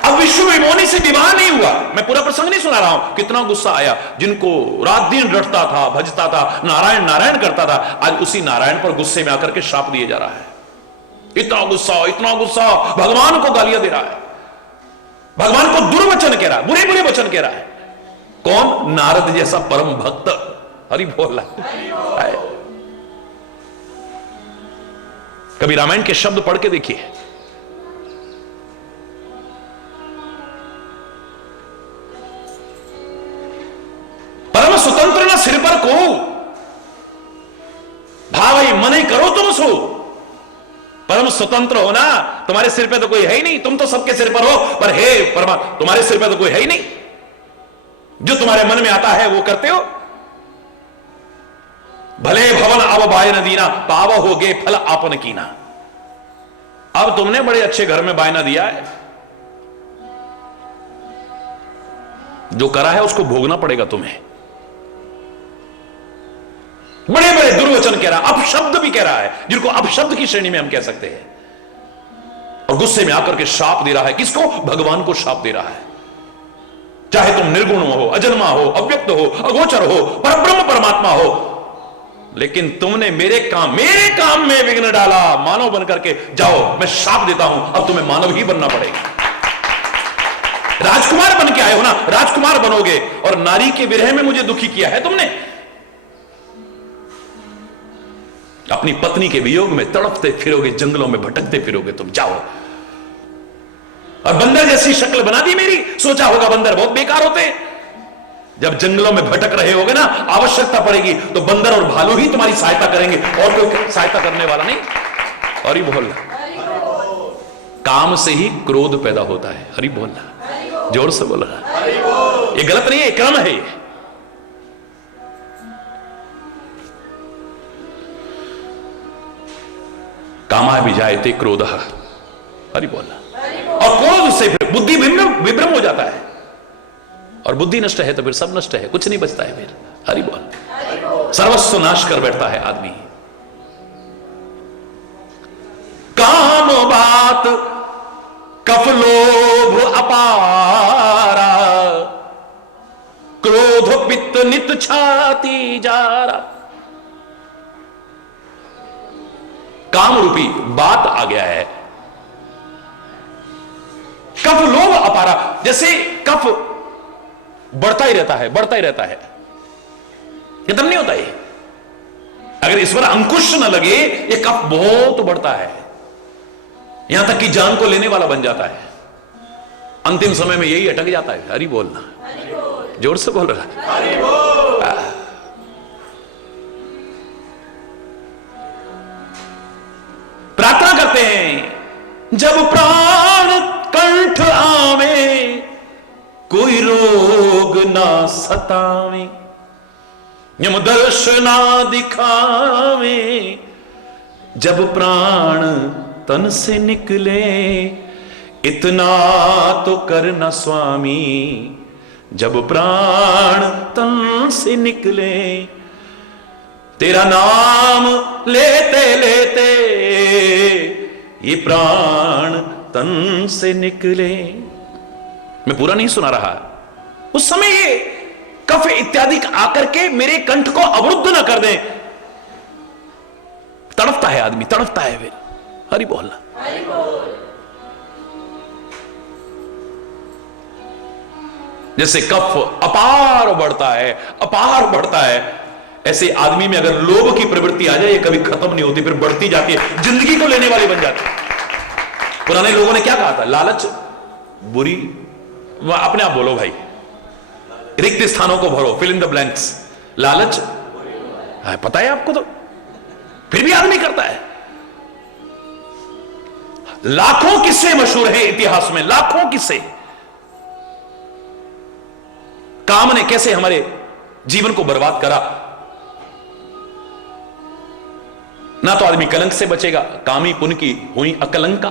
अब विश्व विमोनी से विवाह नहीं हुआ। मैं पूरा प्रसंग नहीं सुना रहा हूं, कितना गुस्सा आया। जिनको रात दिन रटता था, भजता था, नारायण नारायण करता था, आज उसी नारायण पर गुस्से में आकर के श्राप दिए जा रहा है। इतना गुस्सा, भगवान को गालियां दे रहा है, भगवान को दुर्वचन कह रहा है, बुरे बुरे वचन कह रहा है। कौन? नारद जैसा परम भक्त। हरि बोल रहा है। कभी रामायण के शब्द पढ़ के देखिए, परम स्वतंत्र न सिर पर को, भावई मन करो तुम सो। परम स्वतंत्र हो ना, तुम्हारे सिर पे तो कोई है ही नहीं, तुम तो सबके सिर पर हो, पर हे परमात्मा तुम्हारे सिर पे तो कोई है ही नहीं। जो तुम्हारे मन में आता है वो करते हो। भले भवन अब बाय नदीना, पाव हो गे फल आपन कीना। अब तुमने बड़े अच्छे घर में बायना दिया है, जो करा है उसको भोगना पड़ेगा तुम्हें। बड़े बड़े दुर्वचन कह रहा है, अपशब्द भी कह रहा है, जिनको अपशब्द की श्रेणी में हम कह सकते हैं। और गुस्से में आकर के शाप दे रहा है। किसको? भगवान को शाप दे रहा है। चाहे तुम निर्गुण हो, अजन्मा हो, अव्यक्त हो, अगोचर हो, परब्रह्म परमात्मा हो, लेकिन तुमने मेरे काम में विघ्न डाला। मानव बनकर के जाओ, मैं शाप देता हूं, अब तुम्हें मानव ही बनना पड़ेगा। राजकुमार बन के आए हो ना, राजकुमार बनोगे। और नारी के विरह में मुझे दुखी किया है तुमने। अपनी पत्नी के वियोग में तड़पते फिरोगे, जंगलों में भटकते फिरोगे तुम। जाओ। और बंदर जैसी शक्ल बना दी मेरी। सोचा होगा बंदर बहुत बेकार होते हैं। जब जंगलों में भटक रहे होगे ना, आवश्यकता पड़ेगी तो बंदर और भालू ही तुम्हारी सहायता करेंगे, और कोई सहायता करने वाला नहीं। और ही बोलना, काम से ही क्रोध पैदा होता है। हरि बोलना, जोर से बोलना। ये गलत नहीं है, क्रम है ये। कामा विजायते क्रोधः। हरि बोलना। और क्रोध से फिर बुद्धि विभ्रम हो जाता है, और बुद्धि नष्ट है तो फिर सब नष्ट है, कुछ नहीं बचता है फिर। हरि बोल। सर्वस्व नाश कर बैठता है आदमी। काम बात कफ लोभ अपारा, क्रोध पित्त नित छाती जारा। काम रूपी बात आ गया है। कफ लोभ अपारा, जैसे कफ बढ़ता ही रहता है, बढ़ता ही रहता है, खत्म नहीं होता ये। अगर इस पर अंकुश न लगे, ये कफ बहुत बढ़ता है, यहां तक कि जान को लेने वाला बन जाता है। अंतिम समय में यही अटक जाता है। हरि बोलना, जोर से बोल रहा है। प्रार्थना करते हैं, जब प्राण कंठ आवे, कोई रोग ना सतावे, यम दर्शना दिखावे। जब प्राण तन से निकले, इतना तो करना स्वामी। जब प्राण तन से निकले, तेरा नाम लेते लेते, ये प्राण तन से निकले। मैं पूरा नहीं सुना रहा। उस समय ये कफ इत्यादि आकर के मेरे कंठ को अवरुद्ध न कर दें। तड़पता है आदमी, तड़पता है फिर। हरि बोलना। जैसे कफ अपार बढ़ता है, अपार बढ़ता है, ऐसे आदमी में अगर लोभ की प्रवृत्ति आ जाए, ये कभी खत्म नहीं होती, फिर बढ़ती जाती है, जिंदगी को लेने वाली बन जाती है। पुराने लोगों ने क्या कहा था? लालच बुरी। अपने आप बोलो भाई, रिक्त स्थानों को भरो, फिल इन द ब्लैंक्स। लालच पता है आपको, तो फिर भी आदमी करता है। लाखों किस्से मशहूर हैं इतिहास में, लाखों किस्से। काम ने कैसे हमारे जीवन को बर्बाद करा। ना तो आदमी कलंक से बचेगा, कामी पुन की हुई अकलंका।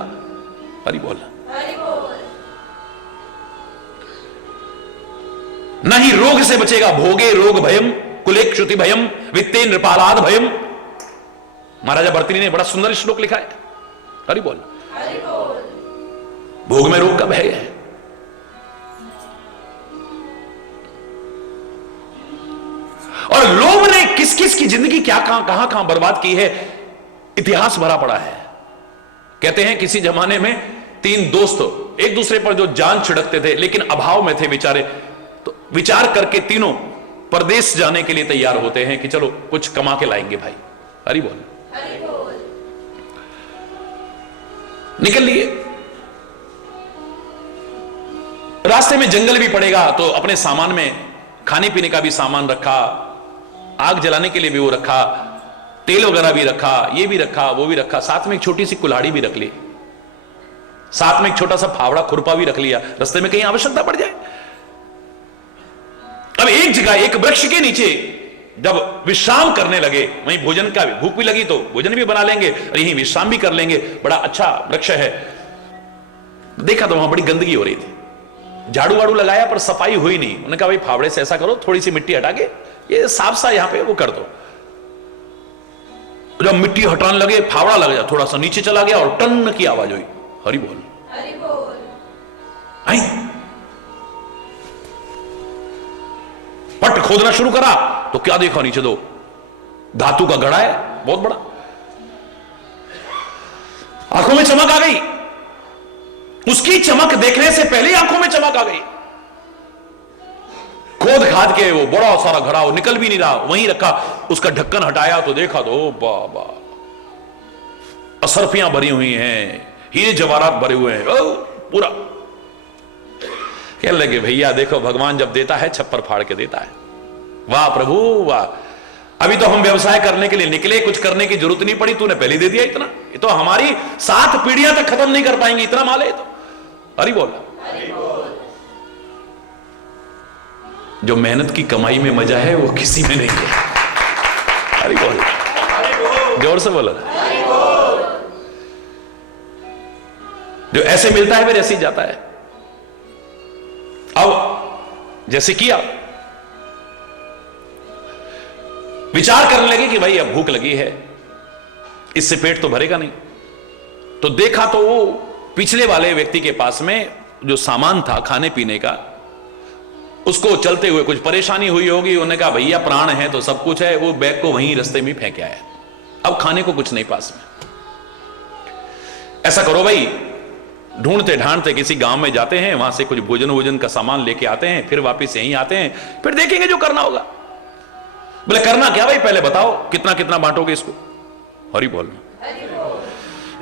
हरि बोल। न ही रोग से बचेगा, भोगे रोग भयम, कुले क्षुति भयम, वित्ते नृपालाद भयम। महाराजा भर्तृहरि ने बड़ा सुंदर श्लोक लिखा है। हरि बोल। भोग में रोग का भय है। और लोभ ने किस किस की जिंदगी क्या कहां बर्बाद की है, इतिहास भरा पड़ा है। कहते हैं किसी जमाने में 3 दोस्त एक दूसरे पर जो जान छिड़कते थे, लेकिन अभाव में थे बेचारे, तो विचार करके तीनों परदेश जाने के लिए तैयार होते हैं कि चलो कुछ कमा के लाएंगे भाई। हरि बोल। निकल लिए। रास्ते में जंगल भी पड़ेगा, तो अपने सामान में खाने पीने का भी सामान रखा, आग जलाने के लिए भी वो रखा, तेल वगैरह भी रखा, ये भी रखा, वो भी रखा, साथ में एक छोटी सी कुल्हाड़ी भी रख ली, साथ में एक छोटा सा फावड़ा खुरपा भी रख लिया, रास्ते में कहीं आवश्यकता पड़ जाए। अब एक जगह एक वृक्ष के नीचे जब विश्राम करने लगे, वहीं भोजन का भूख भी लगी तो भोजन भी बना लेंगे और यहीं विश्राम भी कर लेंगे, बड़ा अच्छा वृक्ष है। देखा तो वहां बड़ी गंदगी हो रही थी, झाड़ू वाड़ू लगाया पर सफाई हुई नहीं। उन्होंने कहा भाई फावड़े से ऐसा करो, थोड़ी सी मिट्टी हटा के ये साफ सा यहां पे वो कर दो। जब मिट्टी हटाने लगे, फावड़ा लग गया, थोड़ा सा नीचे चला गया और टन की आवाज हुई। हरि बोल। आई पट खोदना शुरू करा तो क्या देखा नीचे? दो धातु का घड़ा है बहुत बड़ा। आंखों में चमक आ गई। उसकी चमक देखने से पहले आंखों में चमक आ गई। खोद खाद के वो बड़ा सारा घड़ा, वो निकल भी नहीं रहा, वहीं रखा। उसका ढक्कन हटाया तो देखा तो बाबा, असरफियां भरी हुई हैं, हीरे जवाहरात भरे हुए हैं, पूरा। कहने लगे भैया देखो, भगवान जब देता है छप्पर फाड़ के देता है। वाह प्रभु वाह, अभी तो हम व्यवसाय करने के लिए निकले, कुछ करने की जरूरत नहीं पड़ी, तूने पहले दे दिया इतना। ये तो हमारी 7 पीढ़ियां तक खत्म नहीं कर पाएंगी, इतना माल है तो। हरि बोल। जो मेहनत की कमाई में मजा है वो किसी में नहीं है। हरि बोल, जोर से बोलो। जो ऐसे मिलता है फिर ऐसे ही जाता है। अब जैसे किया, विचार करने लगे कि भाई अब भूख लगी है, इससे पेट तो भरेगा नहीं। तो देखा तो वो पिछले वाले व्यक्ति के पास में जो सामान था खाने पीने का, उसको चलते हुए कुछ परेशानी हुई होगी। उन्होंने कहा भैया प्राण है तो सब कुछ है। वो बैग को वहीं रास्ते में फेंक आया। अब खाने को कुछ नहीं पास में। ऐसा करो भाई, ढूंढते ढांढते किसी गांव में जाते हैं, वहां से कुछ भोजन वोजन का सामान लेके आते हैं, फिर वापस यहीं आते हैं, फिर देखेंगे जो करना होगा। बोले करना क्या भाई, पहले बताओ कितना कितना बांटोगे इसको? हरि बोल।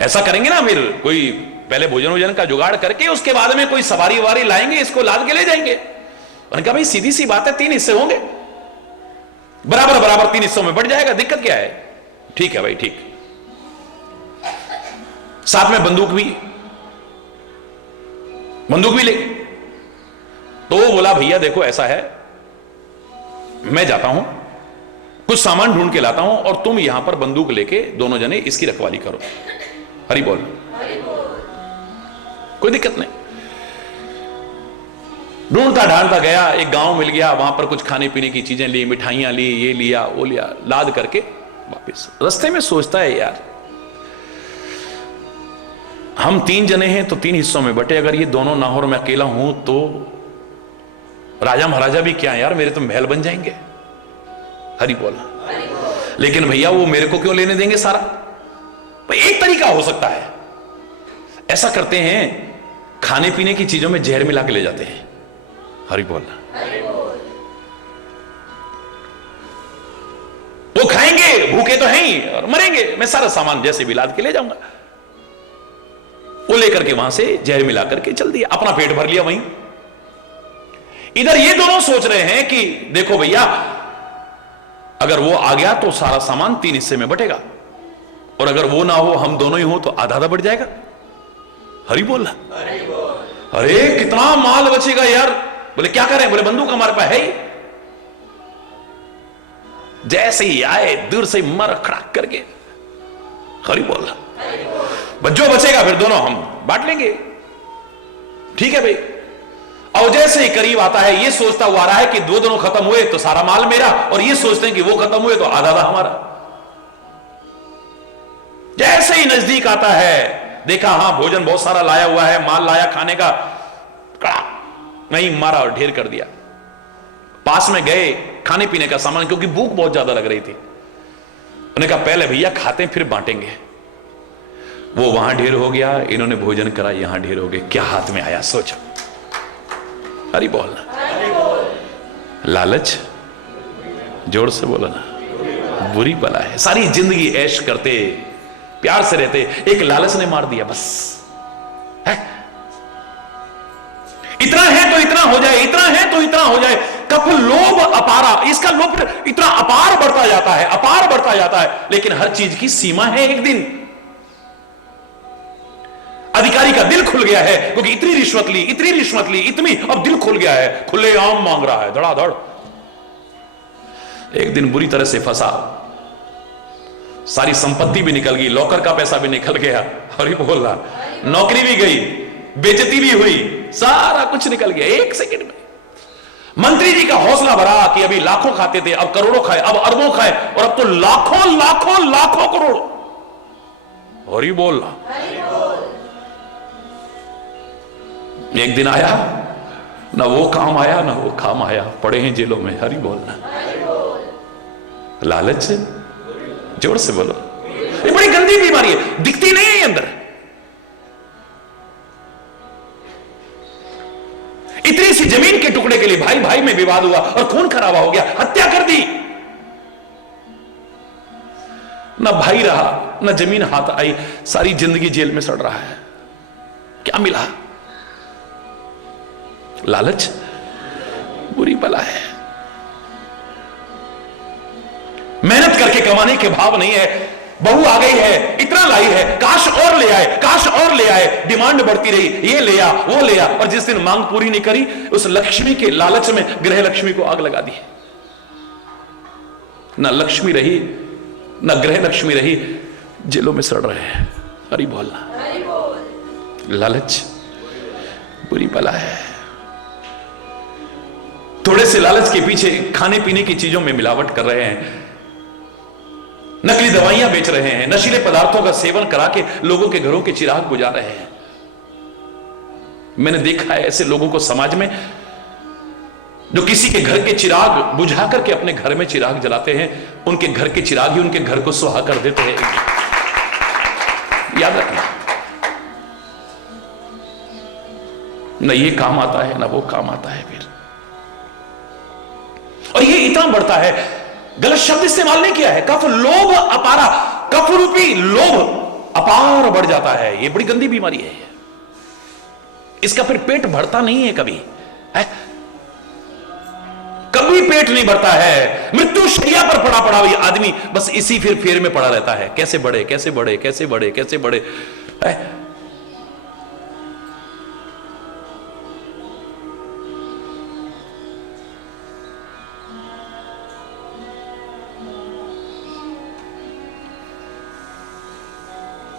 ऐसा करेंगे ना, फिर कोई पहले भोजन वोजन का जुगाड़ करके उसके बाद में कोई सवारी वारी लाएंगे, इसको लाद के ले जाएंगे। उन्होंने कहा भाई सीधी सी बात है, 3 हिस्से होंगे, बराबर बराबर 3 हिस्सों में बढ़ जाएगा, दिक्कत क्या है? ठीक है भाई ठीक। साथ में बंदूक भी ले। तो वो बोला भैया देखो ऐसा है, मैं जाता हूं, कुछ सामान ढूंढ के लाता हूं, और तुम यहां पर बंदूक लेके दोनों जने इसकी रखवाली करो। हरि बोल। कोई दिक्कत नहीं। ढूंढता ढांढता गया, एक गांव मिल गया, वहां पर कुछ खाने पीने की चीजें ली, मिठाइयां ली, ये लिया वो लिया, लाद करके वापस। रास्ते में सोचता है यार, हम 3 जने हैं तो 3 हिस्सों में बटे, अगर ये दोनों ना हो और मैं अकेला हूं तो राजा महाराजा भी क्या यार, मेरे तो महल बन जाएंगे। हरि बोल। लेकिन भैया वो मेरे को क्यों लेने देंगे सारा? भाई एक तरीका हो सकता है, ऐसा करते हैं, खाने पीने की चीजों में जहर मिला के ले जाते हैं। हरि बोल। वो खाएंगे, भूखे तो हैं ही और मरेंगे, मैं सारा सामान जैसे भी लाद के ले जाऊंगा। वो लेकर के वहां से जहर मिला करके चल दिया, अपना पेट भर लिया वहीं। इधर ये दोनों सोच रहे हैं कि देखो भैया, अगर वो आ गया तो सारा सामान 3 हिस्से में बटेगा, और अगर वो ना हो, हम दोनों ही हो, तो आधा आधा बढ़ जाएगा। हरि बोल। अरे कितना माल बचेगा यार। बोले क्या करें? बोले बंदूक हमारे पास है ही। जैसे ही आए दूर से मर खड़ाक करके, हरि बोल, जो बचेगा फिर दोनों हम बांट लेंगे। ठीक है भाई। और जैसे ही करीब आता है, ये सोचता हुआ आ रहा है कि दोनों खत्म हुए तो सारा माल मेरा, और ये सोचते हैं कि वो खत्म हुए तो आधा आधा हमारा। जैसे ही नजदीक आता है, देखा हां भोजन बहुत सारा लाया हुआ है, माल लाया खाने का, कड़ा नहीं मारा और ढेर कर दिया। पास में गए खाने पीने का सामान, क्योंकि भूख बहुत ज्यादा लग रही थी। उन्होंने कहा पहले भैया खाते हैं फिर बांटेंगे। वो वहां ढेर हो गया, इन्होंने भोजन करा, यहां ढेर हो गए। क्या हाथ में आया सोचो। हरि बोल। लालच, जोर से बोलो ना, बुरी बला है। सारी जिंदगी ऐश करते, प्यार से रहते, एक लालच ने मार दिया बस। है? इतना है तो इतना हो जाए, इतना है तो इतना हो जाए। कब लोभ अपारा, इसका लोभ इतना अपार बढ़ता जाता है, अपार बढ़ता जाता है। लेकिन हर चीज की सीमा है। एक दिन अधिकारी का दिल खुल गया है, क्योंकि इतनी रिश्वत ली, इतनी रिश्वत ली, इतनी, अब दिल खुल गया है, खुलेआम मांग रहा है धड़ाधड़। एक दिन बुरी तरह से फंसा, सारी संपत्ति भी निकल गई, लॉकर का पैसा भी निकल गया। हरि बोल रहा, नौकरी भी गई, बेइज्जती भी हुई, सारा कुछ निकल गया एक सेकंड में। मंत्री जी का हौसला भरा कि अभी लाखों खाते थे, अब करोड़ों खाए, अब अरबों खाए, और अब तो लाखों लाखों लाखों करोड़। हरि बोल रहा। एक दिन आया, ना वो काम आया ना वो काम आया, पड़े हैं जेलों में। हरि बोलना। लालच, जोर से बोलो। ये बड़ी गंदी बीमारी है, दिखती नहीं है अंदर। इतनी सी जमीन के टुकड़े के लिए भाई भाई में विवाद हुआ और खून खराबा हो गया, हत्या कर दी। ना भाई रहा ना जमीन हाथ आई, सारी जिंदगी जेल में सड़ रहा है। क्या मिला? लालच बुरी बला है। मेहनत करके कमाने के भाव नहीं है। बहू आ गई है, इतना लाई है, काश और ले आए, काश और ले आए, डिमांड बढ़ती रही, ये ले आ वो ले आ, और जिस दिन मांग पूरी नहीं करी, उस लक्ष्मी के लालच में गृह लक्ष्मी को आग लगा दी। ना लक्ष्मी रही ना गृह लक्ष्मी रही, जेलों में सड़ रहे हैं। हरि बोलना। लालच बुरी बला है। थोड़े से लालच के पीछे खाने पीने की चीजों में मिलावट कर रहे हैं, नकली दवाइयां बेच रहे हैं, नशीले पदार्थों का सेवन करा के लोगों के घरों के चिराग बुझा रहे हैं। मैंने देखा है ऐसे लोगों को समाज में, जो किसी के घर के चिराग बुझा करके अपने घर में चिराग जलाते हैं। उनके घर के चिराग ही उनके घर को सुहा कर देते हैं। याद रखना, न ये काम आता है ना वो काम आता है फिर। और ये इतना बढ़ता है, गलत शब्द इस्तेमाल नहीं किया है, कफ लोभ अपारा, कफ रूपी लोभ अपार बढ़ जाता है। ये बड़ी गंदी बीमारी है। इसका फिर पेट भरता नहीं है कभी है? कभी पेट नहीं भरता है। मृत्यु शैया पर पड़ा पड़ा हुआ आदमी बस इसी फिर फेर में पड़ा रहता है, कैसे बढ़े कैसे बढ़े कैसे बढ़े कैसे बढ़े है?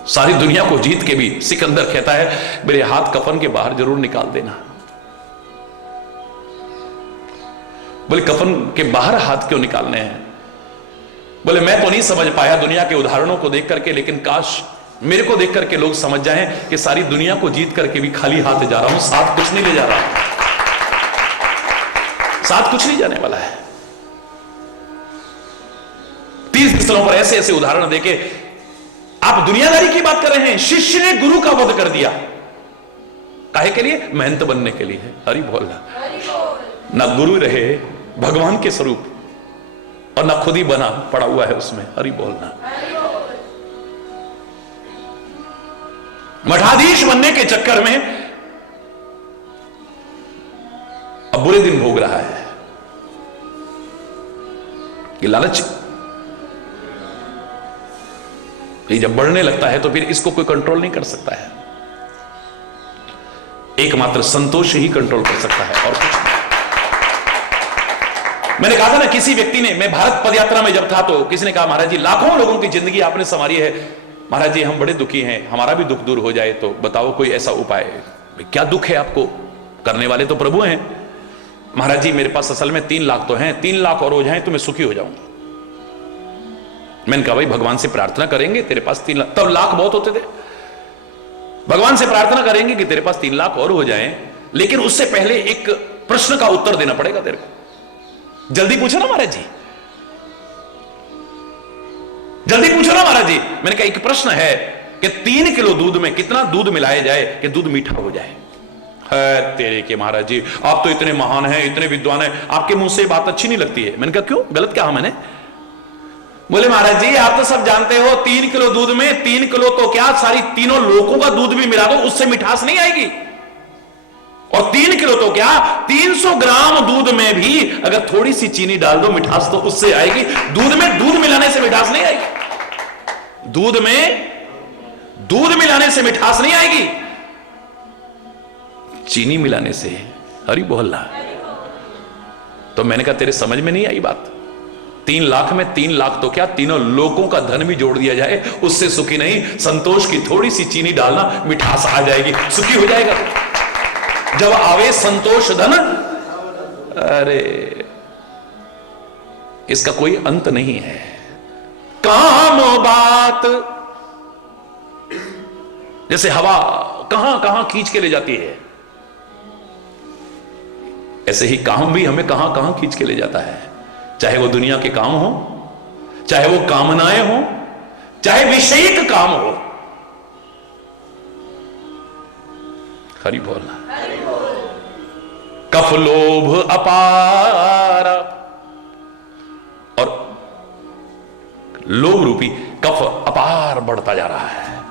सारी दुनिया को जीत के भी सिकंदर कहता है मेरे हाथ कफन के बाहर जरूर निकाल देना। बोले कफन के बाहर हाथ क्यों निकालने हैं? बोले मैं तो नहीं समझ पाया दुनिया के उदाहरणों को देख करके, लेकिन काश मेरे को देख करके लोग समझ जाएं कि सारी दुनिया को जीत करके भी खाली हाथ जा रहा हूं, साथ कुछ नहीं ले जा रहा हूं, साथ कुछ नहीं जाने वाला है। 30 स्थलों पर ऐसे ऐसे उदाहरण देके आप दुनियादारी की बात कर रहे हैं। शिष्य ने गुरु का वध कर दिया, काहे के लिए? महंत बनने के लिए। हरि बोलना। ना गुरु रहे भगवान के स्वरूप और ना खुद ही बना पड़ा हुआ है उसमें। हरि बोलना। मठाधीश बनने के चक्कर में अब बुरे दिन भोग रहा है। ये लालच ये जब बढ़ने लगता है तो फिर इसको कोई कंट्रोल नहीं कर सकता है। एकमात्र संतोष ही कंट्रोल कर सकता है और कुछ नहीं। मैंने कहा था ना, किसी व्यक्ति ने, मैं भारत पदयात्रा में जब था तो किसी ने कहा महाराज जी लाखों लोगों की जिंदगी आपने संवारी है, महाराज जी हम बड़े दुखी हैं, हमारा भी दुख दूर हो जाए तो बताओ कोई ऐसा उपाय। क्या दुख है आपको? करने वाले तो प्रभु हैं। महाराज जी मेरे पास असल में 3 लाख तो हैं, 3 लाख और हो जाए तो मैं सुखी हो जाऊंगा। मैंने कहा भाई भगवान से प्रार्थना करेंगे तेरे पास 3 लाख, तब लाख बहुत होते थे। भगवान से प्रार्थना करेंगे कि तेरे पास 3 लाख और हो जाएं, लेकिन उससे पहले एक प्रश्न का उत्तर देना पड़ेगा तेरे को। जल्दी पूछो ना महाराज जी, जल्दी पूछो ना महाराज जी। मैंने कहा एक प्रश्न है कि 3 किलो दूध में कितना दूध मिलाया जाए कि दूध मीठा हो जाए। है तेरे के महाराज जी आप तो इतने महान हैं, इतने विद्वान हैं, आपके मुंह से बात अच्छी नहीं लगती है। मैंने कहा क्यों, गलत क्या मैंने? बोले महाराज जी आप तो सब जानते हो 3 किलो दूध में 3 किलो तो क्या सारी तीनों लोगों का दूध भी मिला दो उससे मिठास नहीं आएगी। और 3 किलो तो क्या 300 ग्राम दूध में भी अगर थोड़ी सी चीनी डाल दो मिठास तो उससे आएगी। दूध में दूध मिलाने से मिठास नहीं आएगी। दूध में दूध मिलाने से मिठास नहीं आएगी, चीनी मिलाने से। हरि बोलना। तो मैंने कहा तेरे समझ में नहीं आई बात। 3 लाख में 3 लाख तो क्या तीनों लोगों का धन भी जोड़ दिया जाए उससे सुखी नहीं, संतोष की थोड़ी सी चीनी डालना मिठास आ जाएगी, सुखी हो जाएगा। जब आवे संतोष धन, अरे इसका कोई अंत नहीं है। काम बात जैसे हवा कहां कहां खींच के ले जाती है। ऐसे ही काम भी हमें कहां कहां खींच के ले जाता है, चाहे वो दुनिया के काम हो, चाहे वो कामनाएं हो, चाहे विषयिक काम हो। हरि बोलना। कफ लोभ अपार, और लोभ रूपी कफ अपार बढ़ता जा रहा है।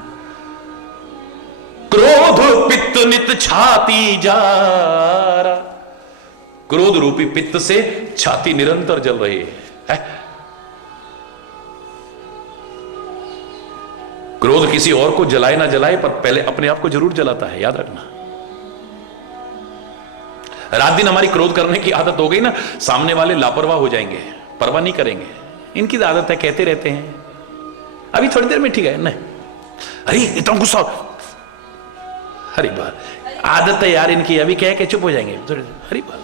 क्रोध पित्त नित छाती जा रहा, क्रोध रूपी पित्त से छाती निरंतर जल रही है। क्रोध किसी और को जलाए ना जलाए, पर पहले अपने आप को जरूर जलाता है, याद रखना। रात दिन हमारी क्रोध करने की आदत हो गई ना, सामने वाले लापरवाह हो जाएंगे, परवाह नहीं करेंगे। इनकी आदत है, कहते रहते हैं अभी थोड़ी देर में ठीक है, नहीं अरे इतना गुस्सा, हरी बात आदत है यार इनकी, अभी कह के चुप हो जाएंगे थोड़ी देर, हरी बात।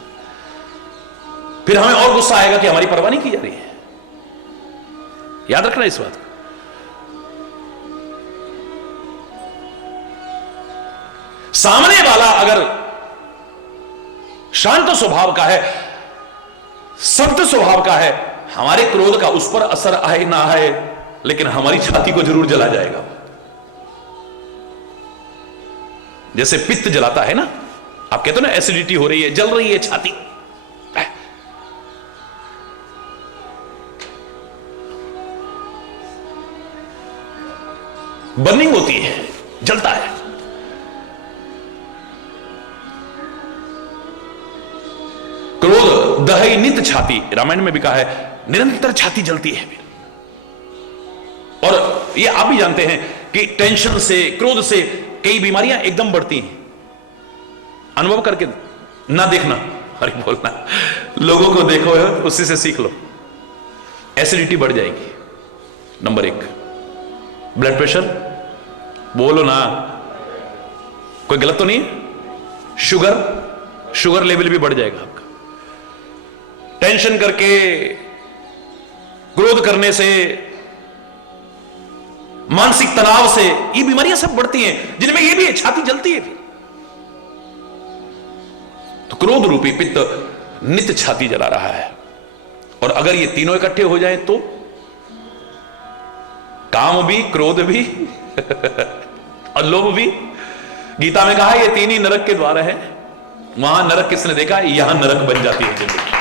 फिर हमें और गुस्सा आएगा कि हमारी परवाह नहीं की जा रही है। याद रखना इस बात को। सामने वाला अगर शांत स्वभाव का है, सख्त स्वभाव का है, हमारे क्रोध का उस पर असर आए ना आए, लेकिन हमारी छाती को जरूर जला जाएगा। जैसे पित्त जलाता है ना, आप कहते हो ना एसिडिटी हो रही है, जल रही है छाती, बर्निंग होती है, जलता है। क्रोध दहई नित छाती, रामायण में भी कहा है निरंतर छाती जलती है। और ये आप भी जानते हैं कि टेंशन से, क्रोध से कई बीमारियां एकदम बढ़ती हैं। अनुभव करके ना देखना, अरे बोलना, लोगों को देखो उसी से सीख लो। एसिडिटी बढ़ जाएगी, नंबर 1। ब्लड प्रेशर, बोलो ना, कोई गलत तो नहीं है। शुगर लेवल भी बढ़ जाएगा आपका। टेंशन करके, क्रोध करने से, मानसिक तनाव से, ये बीमारियां सब बढ़ती हैं, जिनमें ये भी है, छाती जलती है। तो क्रोध रूपी पित्त नित्य छाती जला रहा है। और अगर ये तीनों इकट्ठे हो जाए तो काम भी, क्रोध भी और लोभ भी। गीता में कहा ये तीन ही नरक के द्वार है। वहां नरक किसने देखा? यहां नरक बन जाती है जिंदगी,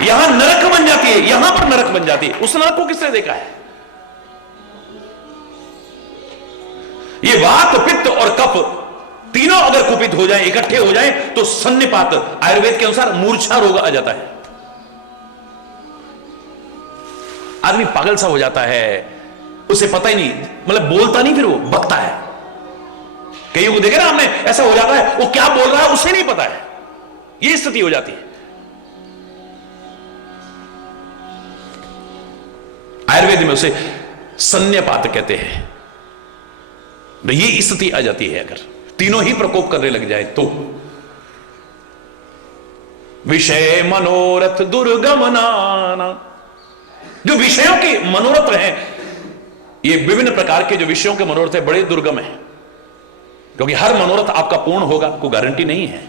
यहां नरक बन जाती है, यहां पर नरक बन जाती है। उस नरक को किसने देखा है? ये वात, पित्त और कफ तीनों अगर कुपित हो जाएं, इकट्ठे हो जाएं, तो सन्निपात, आयुर्वेद के अनुसार मूर्छा रोग आ जाता है। आदमी पागल सा हो जाता है, उसे पता ही नहीं, मतलब बोलता नहीं, फिर वो बकता है। कईयों को देखे ना हमने, ऐसा हो जाता है, वो क्या बोल रहा है उसे नहीं पता है, ये स्थिति हो जाती है। आयुर्वेद में उसे सन्निपात कहते हैं। तो ये स्थिति आ जाती है अगर तीनों ही प्रकोप करने लग जाए तो। विषय मनोरथ दुर्गमनाना, जो विषयों के मनोरथ हैं, ये विभिन्न प्रकार के जो विषयों के मनोरथ है बड़े दुर्गम है, क्योंकि हर मनोरथ आपका पूर्ण होगा कोई गारंटी नहीं है,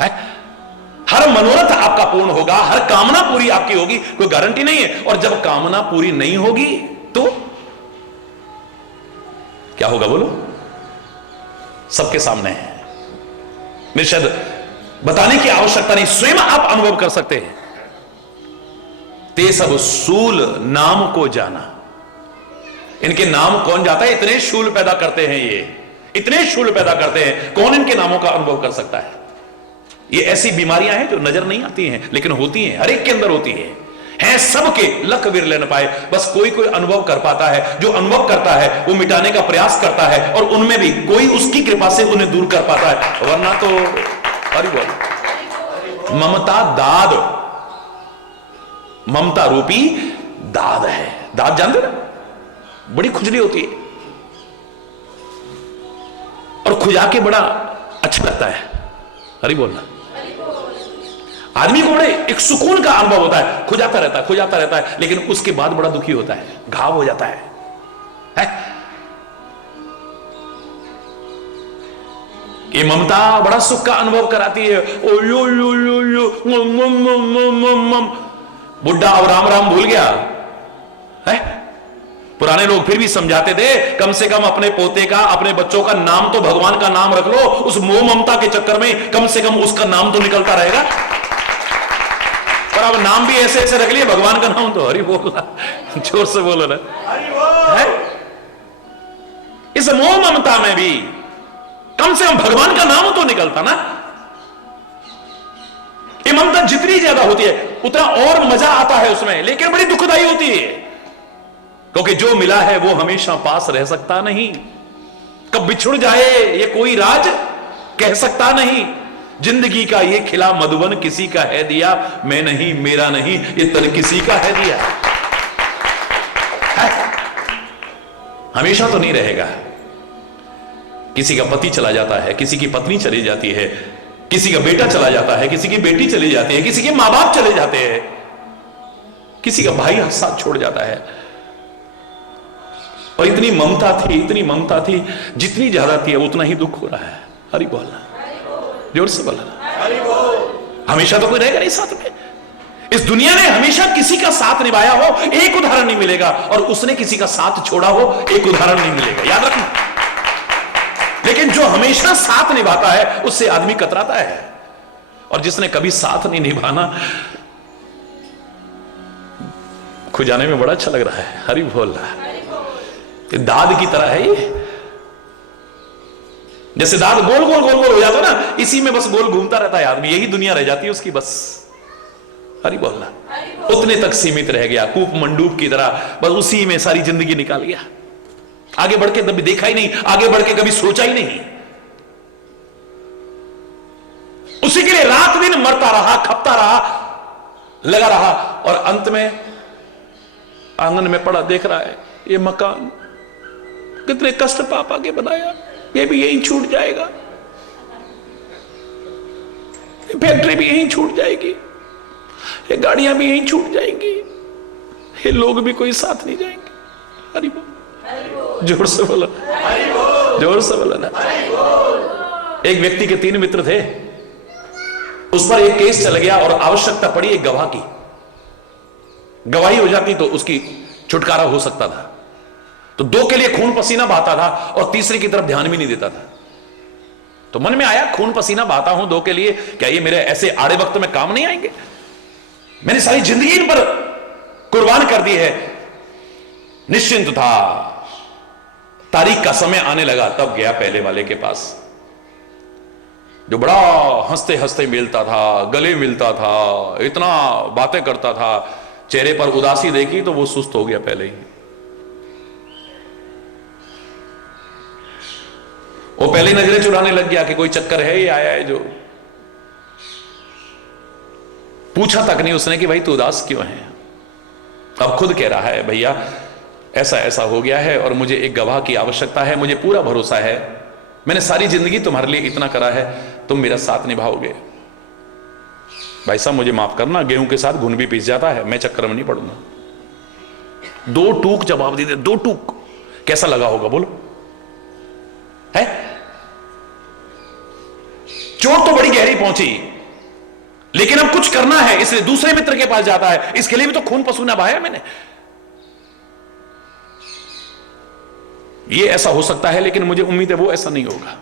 है? हर मनोरथ आपका पूर्ण होगा, हर कामना पूरी आपकी होगी कोई गारंटी नहीं है। और जब कामना पूरी नहीं होगी तो क्या होगा बोलो? सबके सामने है, मेरे शायद बताने की आवश्यकता नहीं, स्वयं आप अनुभव कर सकते हैं। ते सब शूल नाम को जाना, इनके नाम कौन जाता है? इतने शूल पैदा करते हैं, ये इतने शूल पैदा करते हैं, कौन इनके नामों का अनुभव कर सकता है? ये ऐसी बीमारियां हैं जो नजर नहीं आती हैं लेकिन होती हैं, हर एक के अंदर होती हैं सबके, लक विरले न पाए, बस कोई कोई अनुभव कर पाता है। जो अनुभव करता है वो मिटाने का प्रयास करता है, और उनमें भी कोई उसकी कृपा से उन्हें दूर कर पाता है, वरना तो अरे बोल, ममता दाद, ममता रूपी दाद है। दाद जानते ना, बड़ी खुजली होती है और खुजा के बड़ा अच्छा लगता है, हरी बोलना। आदमी को बड़े एक सुकून का अनुभव होता है, खुजाता रहता है, लेकिन उसके बाद बड़ा दुखी होता है, घाव हो जाता है? ये ममता बड़ा सुख का अनुभव कराती है। ओ यो यो यो यो मम मम मम मम मम। बुढ़ा अब राम राम भूल गया है। पुराने लोग फिर भी समझाते थे, कम से कम अपने पोते का, अपने बच्चों का नाम तो भगवान का नाम रख लो। उस मोह ममता के चक्कर में कम से कम उसका नाम तो निकलता रहेगा। पर अब नाम भी ऐसे ऐसे रख लिए, भगवान का नाम तो हरि बोल रहा, जोर से बोलो ना है। इस मोह ममता में भी कम से कम भगवान का नाम तो निकलता ना। ये ममता जितनी ज्यादा होती है उतना और मजा आता है उसमें, लेकिन बड़ी दुखदाई होती है, क्योंकि जो मिला है वो हमेशा पास रह सकता नहीं। कब बिछुड़ जाए ये कोई राज कह सकता नहीं। जिंदगी का ये खिला मधुबन किसी का है दिया, मैं नहीं मेरा नहीं ये तर किसी का है दिया। है? हमेशा तो नहीं रहेगा। किसी का पति चला जाता है, किसी की पत्नी चली जाती है, किसी का बेटा चला जाता है, किसी की बेटी चली जाती है, किसी के मां बाप चले जाते हैं, किसी का भाई साथ छोड़ जाता है। और इतनी ममता थी, जितनी ज्यादा थी उतना ही दुख हो रहा है। हरि बोलना, जोर से बोलना। हमेशा तो कोई रहेगा नहीं साथ में। इस दुनिया ने हमेशा किसी का साथ निभाया हो एक उदाहरण नहीं मिलेगा, और उसने किसी का साथ छोड़ा हो एक उदाहरण नहीं मिलेगा, याद रखना। लेकिन जो हमेशा साथ निभाता है उससे आदमी कतराता है, और जिसने कभी साथ नहीं निभाना, खुजाने में बड़ा अच्छा लग रहा है। हरि बोल रहा है। दाद की तरह है ये। जैसे दाद गोल गोल गोल गोल हो जाता है ना, इसी में बस गोल घूमता रहता है आदमी, यही दुनिया रह जाती है उसकी बस। हरि बोलना। उतने तक सीमित रह गया, कूप मंडूप की तरह, बस उसी में सारी जिंदगी निकाल गया। आगे बढ़ के कभी देखा ही नहीं, आगे बढ़ के कभी सोचा ही नहीं। उसी के लिए रात दिन मरता रहा, खपता रहा, लगा रहा, और अंत में आंगन में पड़ा देख रहा है ये मकान कितने कष्ट पापा के बनाया, ये भी यहीं छूट जाएगा, ये फैक्ट्री भी यहीं छूट जाएगी, ये गाड़ियां भी यहीं छूट जाएंगी, ये लोग भी कोई साथ नहीं जाएंगे। हरि बोल, जोर से बोला, जोर से बोला ना। एक व्यक्ति के 3 मित्र थे, उस पर एक केस चल गया और आवश्यकता पड़ी एक गवाह की। गवाही हो जाती तो उसकी छुटकारा हो सकता था। तो 2 के लिए खून पसीना बहाता था और तीसरे की तरफ ध्यान भी नहीं देता था। तो मन में आया, खून पसीना बहाता हूं 2 के लिए, क्या ये मेरे ऐसे आड़े वक्त में काम नहीं आएंगे? मैंने सारी जिंदगी इन पर कुर्बान कर दी है। निश्चिंत था, तारीख का समय आने लगा, तब गया पहले वाले के पास, जो बड़ा हंसते हंसते मिलता था, गले मिलता था, इतना बातें करता था। चेहरे पर उदासी देखी तो वो सुस्त हो गया पहले ही। वो पहले नजरें चुराने लग गया कि कोई चक्कर है, ये आया है जो। पूछा तक नहीं उसने कि भाई तू उदास क्यों है। अब खुद कह रहा है, भैया ऐसा ऐसा हो गया है और मुझे एक गवाह की आवश्यकता है, मुझे पूरा भरोसा है, मैंने सारी जिंदगी तुम्हारे लिए इतना करा है, तुम मेरा साथ निभाओगे। भाई साहब मुझे माफ करना, गेहूं के साथ घुन भी पीस जाता है, मैं चक्कर में नहीं पड़ूंगा। 2 टूक जवाब दे दे, 2 टूक। कैसा लगा होगा बोलो? है चोट तो बड़ी गहरी पहुंची, लेकिन अब कुछ करना है, इसलिए दूसरे मित्र के पास जाता है। इसके लिए भी तो खून पसीना बहाया मैंने। ये ऐसा हो सकता है, लेकिन मुझे उम्मीद है वो ऐसा नहीं होगा।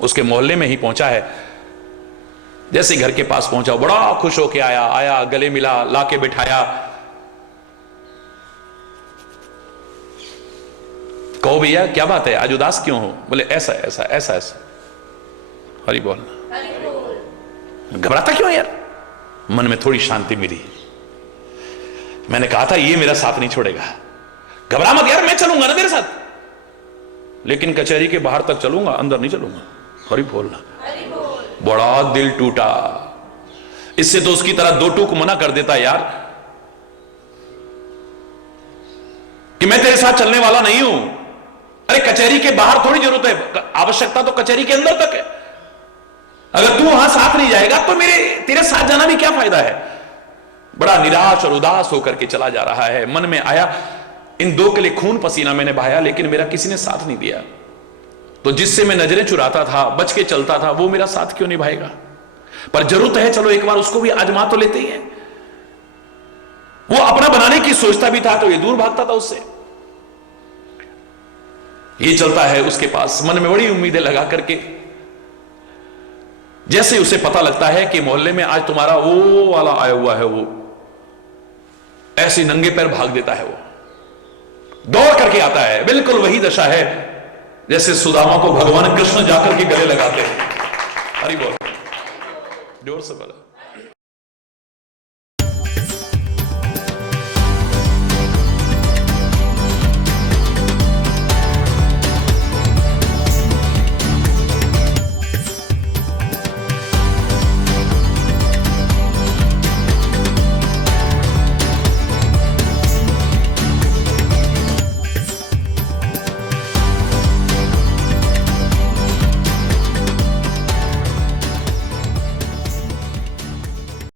उसके मोहल्ले में ही पहुंचा है। जैसे घर के पास पहुंचा, बड़ा खुश होके आया, गले मिला, लाके बिठाया। कहो भैया क्या बात है, आज उदास क्यों हो? बोले ऐसा ऐसा ऐसा ऐसा। हरि बोलना। घबराता क्यों यार? मन में थोड़ी शांति मिली। मैंने कहा था ये मेरा साथ नहीं छोड़ेगा, घबरा मत यार, मैं चलूंगा ना तेरे साथ, लेकिन कचहरी के बाहर तक चलूंगा, अंदर नहीं चलूंगा। हरि बोलना। बड़ा दिल टूटा। इससे तो उसकी तरह 2 टूक मना कर देता यार, कि मैं तेरे साथ चलने वाला नहीं हूं। अरे कचहरी के बाहर थोड़ी जरूरत है, आवश्यकता तो कचहरी के अंदर तक है। अगर तू वहां साथ नहीं जाएगा तो तेरे साथ जाना भी क्या फायदा है? बड़ा निराश और उदास होकर के चला जा रहा है। मन में आया, इन 2 के लिए खून पसीना मैंने बहाया, लेकिन मेरा किसी ने साथ नहीं दिया। तो जिससे मैं नजरें चुराता था, बच के चलता था, वो मेरा साथ क्यों निभाएगा? पर जरूरत है, चलो एक बार उसको भी आजमा तो लेते ही हैं। वो अपना बनाने की सोचता भी था तो ये दूर भागता था उससे। ये चलता है उसके पास, मन में बड़ी उम्मीदें लगा करके। जैसे उसे पता लगता है कि मोहल्ले में आज तुम्हारा वो वाला आया हुआ है, वो ऐसे नंगे पैर भाग देता है, वो दौड़ करके आता है। बिल्कुल वही दशा है जैसे सुदामा को भगवान कृष्ण जाकर के गले लगाते हैं। हरि बोल, जोर से बोला।